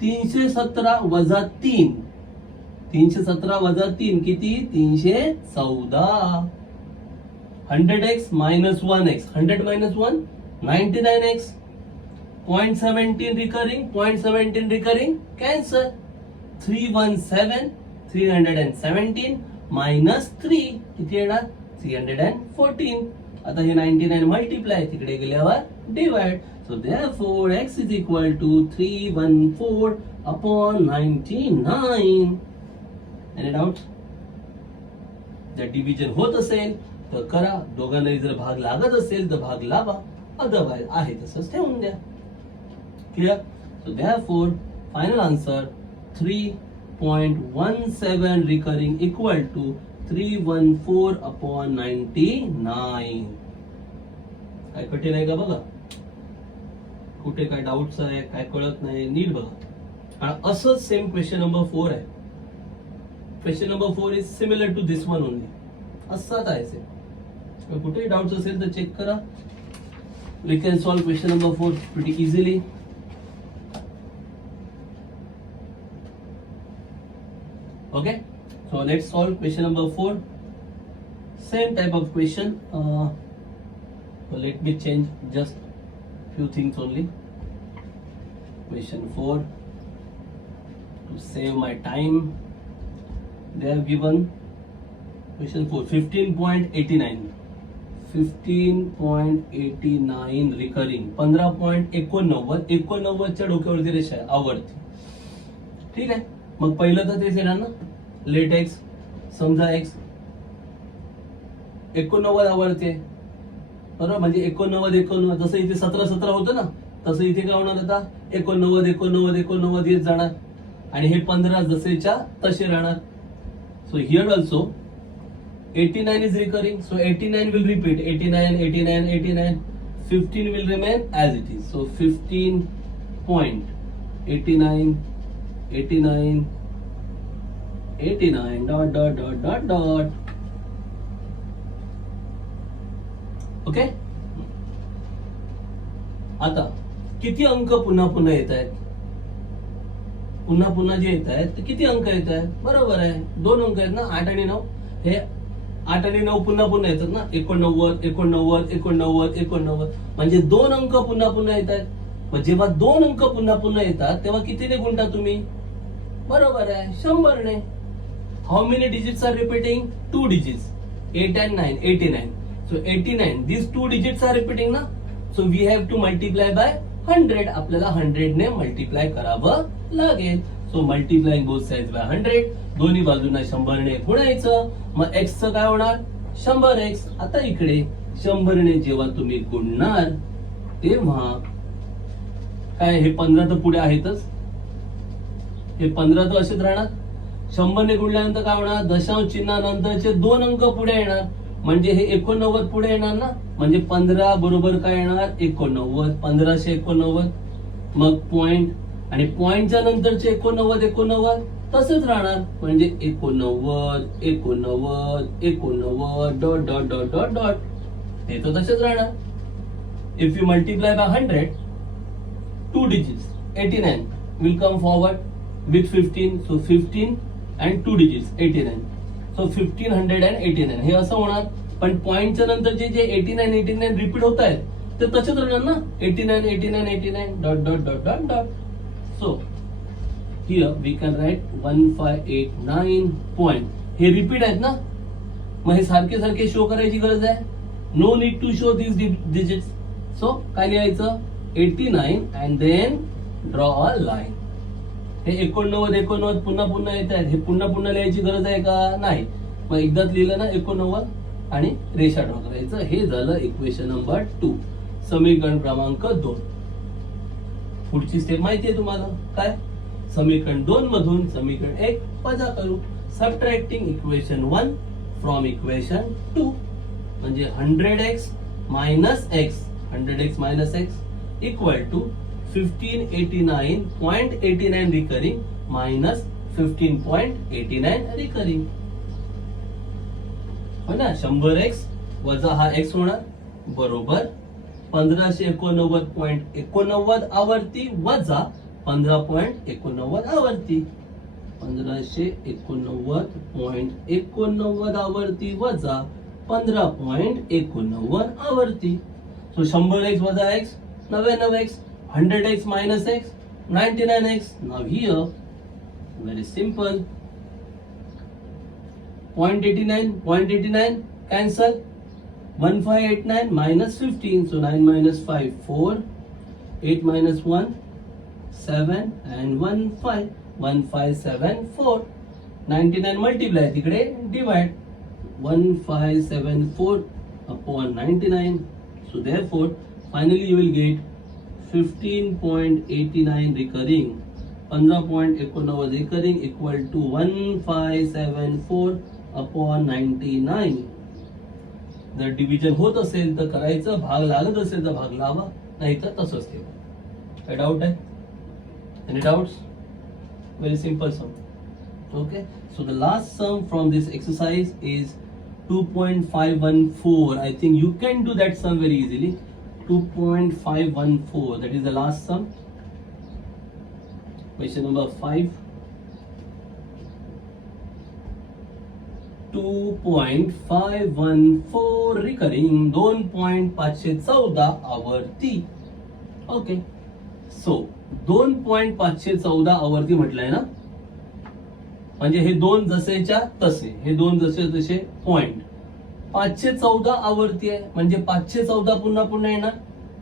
317 वजा 3, 317 वजा 3 किती 314. 100x minus 1x, 100 minus 1 99x. 0.17 recurring cancel. 317 minus 3 किती येणार 314. आता हे 99 मल्टिप्लाय तिकडे गेल्यावर divide. So therefore x is equal to 314 upon 99. Any doubt? जर डिव्हिजन होत असेल तर करा, दोघांनाही जर भाग लागत असेल तर भाग लावा, अदरवाइज आहे तसंच ठेवून द्या. Clear? So therefore final answer 3.17 recurring equal to 314 upon 99. काय कठीण आहे का बघा, कुठे काय डाऊट्स आहे, काय कळत नाही, नीट बघा. आणि असंच सेम क्वेश्चन नंबर 4 आहे. Question number 4 is similar to this one only. असंच आहे सेम. कुठेही डाऊट्स असेल तर चेक करा. We can solve question number 4 pretty easily. Okay, so let's solve question number 4. Same type of question. So let me change just few things only. Question 4. To save my time, they have given question 4 15.89. 15.89 recurring 15.89 च्या डोक्यावरती रेषा आहे आवर्ती. ठीक आहे, मग पहिलं तर तेच येणार ना, लेट एक्स समजा एक्स 89 आवर्ती आहे बरोबर. म्हणजे 89 जसं इथे 17 होतं ना, तसं इथे काय होणार आता 89 येत जाणार. आणि हे 15 जसेच्या तसे राहणार. So here also 89 is recurring. So 89 will repeat. 89. 15 will remain as it is. So 15.89 dot. Okay. आता किती अंक पुन्हा येत आहेत, पुन्हा जे येत आहेत ते किती अंक येत आहेत, बरोबर आहे 2 अंक आहेत ना, 8 आणि 9. हे 8 आणि 9 पुन्हा येतात ना, 89 म्हणजे 2 अंक पुन्हा येत आहेत. मग जेव्हा 2 अंक पुन्हा येतात तेव्हा कितीने गुणता तुम्ही, बरोबर आहे 100 ने. How many digits are repeating, 2 digits, 8 and 9, 89. So 89, these 2 digits are repeating ना. So we have to multiply by 100. आपल्याला 100 ने मल्टिप्लाय करावं लागेल. So multiplying both sides by 100. दोन्ही बाजूंना 100 ने गुणायचं. मग x चं काय होणार 100x. आता इकडे 100 ने जेव्हा तुम्ही गुणणार तेव्हा काय, हे 15 तर पुढे आहेतच, हे 15 तर असेच राहणार. 100 ने गुणल्यानंतर काय होणार, दशांश चिन्हानंतरचे 2 अंक पुढे येणार. म्हणजे हे 89 पुढे येणार ना. म्हणजे 15 बरोबर काय येणार 89, 1589. मग पॉइंट आणि पॉइंटच्या नंतरचे 89 तसेच राहणार. म्हणजे 89 डॉट हे तर तसेच राहणार. If you multiply by 100, 2 digits 89 will come forward with 15. So 15 and 2 digits 89. So 1589 हे असं होणार. पण पॉइंटच्या नंतर जे 89 रिपीट होत आहेत ते तसेच राहणार ना. 89 dot. So here we can write 1589 point. हे रिपीट आहेत ना, मग हे सारखे शो करायची गरज आहे. No need to show this digits. So काय लिहायचं 89 and then draw a line. हे 89 पुन्हा येत आहेत. हे पुन्हा लिहायची गरज आहे का, नाही. मग एकदाच लिहिलं ना 89 आणि रेषा ड्रॉ करायचं. हे झालं इक्वेशन नंबर 2, समीकरण क्रमांक 2. पुढची स्टेप माहिती आहे तुम्हाला काय, समीकरण 2 मधून समीकरण 1 वजा करू. Subtracting equation 1 from equation 2. म्हणजे 100x minus x equal to 1589.89 recurring minus 15.89 recurring. हो ना, 100x वजा हा x होणार बरोबर 1589.89 आवर्ती वजा 15.89 आवर्ती. 1589.89 आवर्ती वजा 15.89 आवर्ती. सो 100x वजा x 99x, 100x minus x 99x. Now here very simple, 0.89 cancel, 1589 minus 15, so 9 minus 5 4, 8 minus 1 7 and 1 5, 1574. 99 multiply तिकडे divide, 1574 upon 99. So therefore finally you will get 15.89 recurring, 15.89 recurring equal to 1574 upon 99. जर division होत असेल तर करायचं, भाग लागत असेल तर भाग लावा, नाही तर तसंच ठेवा. काय डाऊट आहे? Any doubts? Very simple sum. Okay, so the last sum from this exercise is 2.514. I think you can do that sum very easily. 2.514, that is the last sum. Question number 5. 2.514 recurring, 2.514 आवर्ती. Okay, so 2.514 आवर्ती म्हटलंय ना, म्हणजे हे दोन जसेच्या तसे, हे दोन जसे तसे पॉइंट. 514 आवर्ती आहे म्हणजे 514 पुन्हा पुन्हा येणार,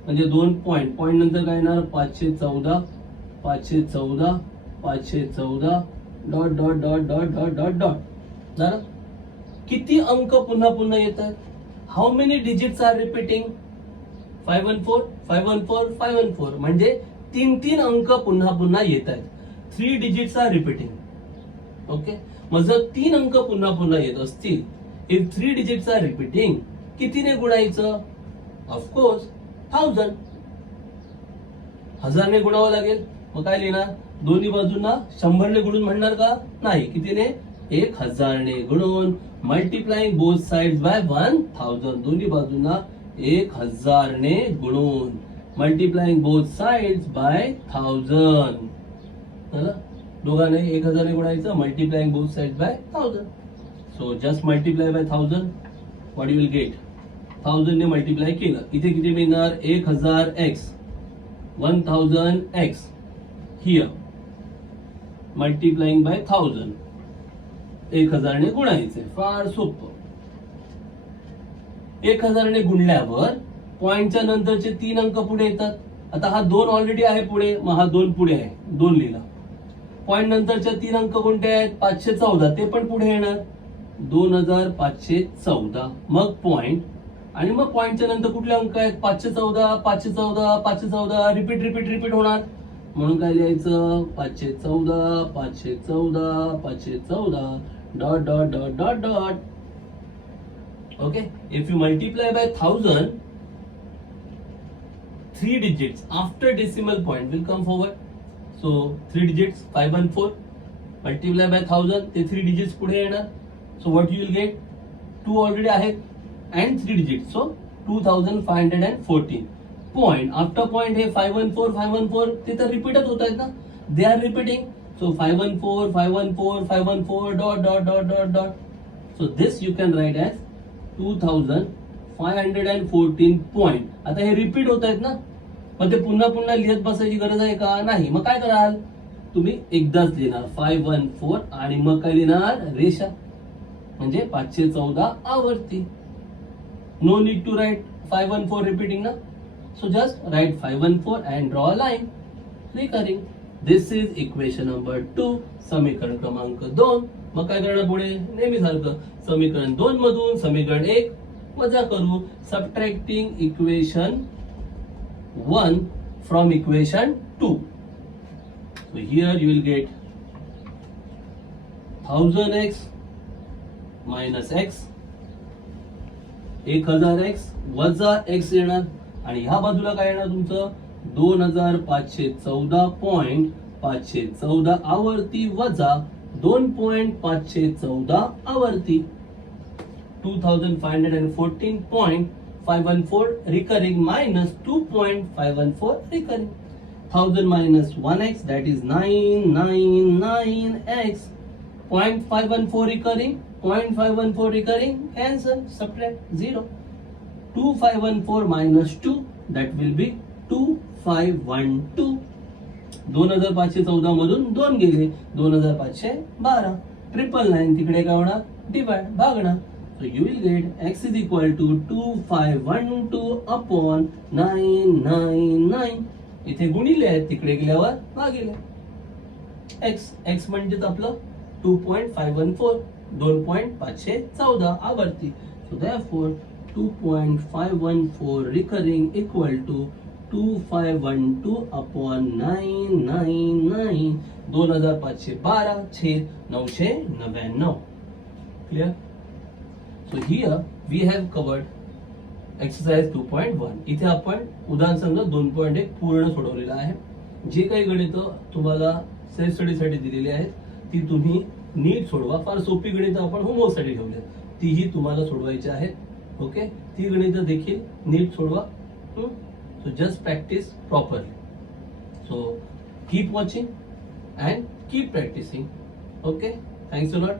म्हणजे 2 पॉइंट, पॉइंट नंतर काय येणार 514 514 514 dot dot dot dot dot dot dot. झालं? किती अंक पुन्हा पुन्हा येत आहेत? How many digits are repeating? 514 514 514, म्हणजे 3 अंक पुन्हा पुन्हा येत आहेत. 3 डिजिट्स आर रिपीटिंग. ओके, मग जर 3 अंक पुन्हा पुन्हा येत असतील, इफ 3 डिजिट्स आर रिपीटिंग, कितीने गुणायचं? ऑफकोर्स 1000. 1000 ने गुणावं लागेल. मग काय लिहिणार? दोन्ही बाजूंना 100 ने गुणून म्हणणार का? नाही. कितीने? 1000 ने गुणून, मल्टिप्लाइंग बोथ साइड्स बाय 1000. दोन्ही बाजूंना 1000 ने गुणून, मल्टिप्लाइंग बोथ साइड्स बाय 1000. दोघांना 1000 ने गुणायचं, multiplying both sides by 1000. So just multiply by 1000, what you will get? 1000 ने मल्टिप्लाय केलं, इथे किती मिळणार? 1000x, 1000x here, multiplying bye 1000. 1000 ने गुणायचे, फार सोपं. 1000 ने गुणल्यावर पॉइंटच्या नंतरचे 3 अंक पुढे येतात. आता हा 2 ऑलरेडी आहे पुढे, मग हा 2 पुढे आहे, 2 लिहिला. पॉइंट नंतरच्या 3 अंक कोणते आहेत? 514, ते पण पुढे येणार, 2514. मग पॉइंट, आणि मग पॉइंटच्या नंतर कुठले अंक आहेत? 514 514 514, रिपीट रिपीट रिपीट होणार. म्हणून काय लिहायचं? 514 514 514 dot dot dot dot dot. Okay, if you multiply by 1000, 3 digits after decimal point will come forward. So 3 digits 514 multiply by 1000, ते 3 digits पुढे येणार. So what you will get? 2 already आहेत and 3 digits, so 2514. Point after point हे 514 514 ते तर रिपीटच होत आहेत ना, they are repeating. So 514 514 514 dot dot dot dot dot. So this you can write as 2514 point. आता हे रिपीट होत आहेत ना, मग ते पुन्हा पुन्हा लिहित बसायची गरज आहे का? नाही. मग काय कराल तुम्ही? एकदाच लिहिणार 514 आणि मग काय लिहिणार? रेषा, म्हणजे 514 आवर्ती. No need to write 514 repeating ना. So just write 514 and draw a line recurring. This is equation number 2, समीकरण क्रमांक 2. मग काय करणार पुढे? नेहमी सारखं समीकरण 2 मधून समीकरण 1 वजा करू, subtracting equation 1 from equation 2. So here you will get 1000x minus x, 1000x वजा x येणार, आणि ह्या बाजूला काय येणार तुमचं? 2514.514 आवर्ती वजा 2.514 आवर्ती. 2514.514 recurring minus 2.514 recurring. 1000 minus 1x, that is 999x. 0.514 recurring, 0.514 recurring, cancel, subtract 0. 2514 minus 2, that will be 2512. 2514 मधून 2 गेले, 2512. 999 तिकडे काय होणार? डिवाइड, भागणार. So you will get x is equal to 2512 upon 999. इथे गुणिले आहेत, तिकडे गेल्यावर भागिले. x म्हणजेच आपलं 2.514, 2.514 आवर्ती. So therefore 2.514 recurring equal to 2512 upon 999. 2512 छेद 999. Clear? So here we have covered exercise 2.1. इथे आपण उदाहरण संघ 2.1 पूर्ण सोडवलेला आहे. जे काही गणित तुम्हाला सेल्फ स्टडी साठी दिलेली आहेत ती तुम्ही नीट सोडवा. फार सोपी गणित आपण होमवर्क साठी ठेवली, तीही तुम्हाला सोडवायची आहेत. ओके, ती गणित देखील नीट सोडवा. So just practice properly. So keep watching and keep practicing. Okay, thanks a lot.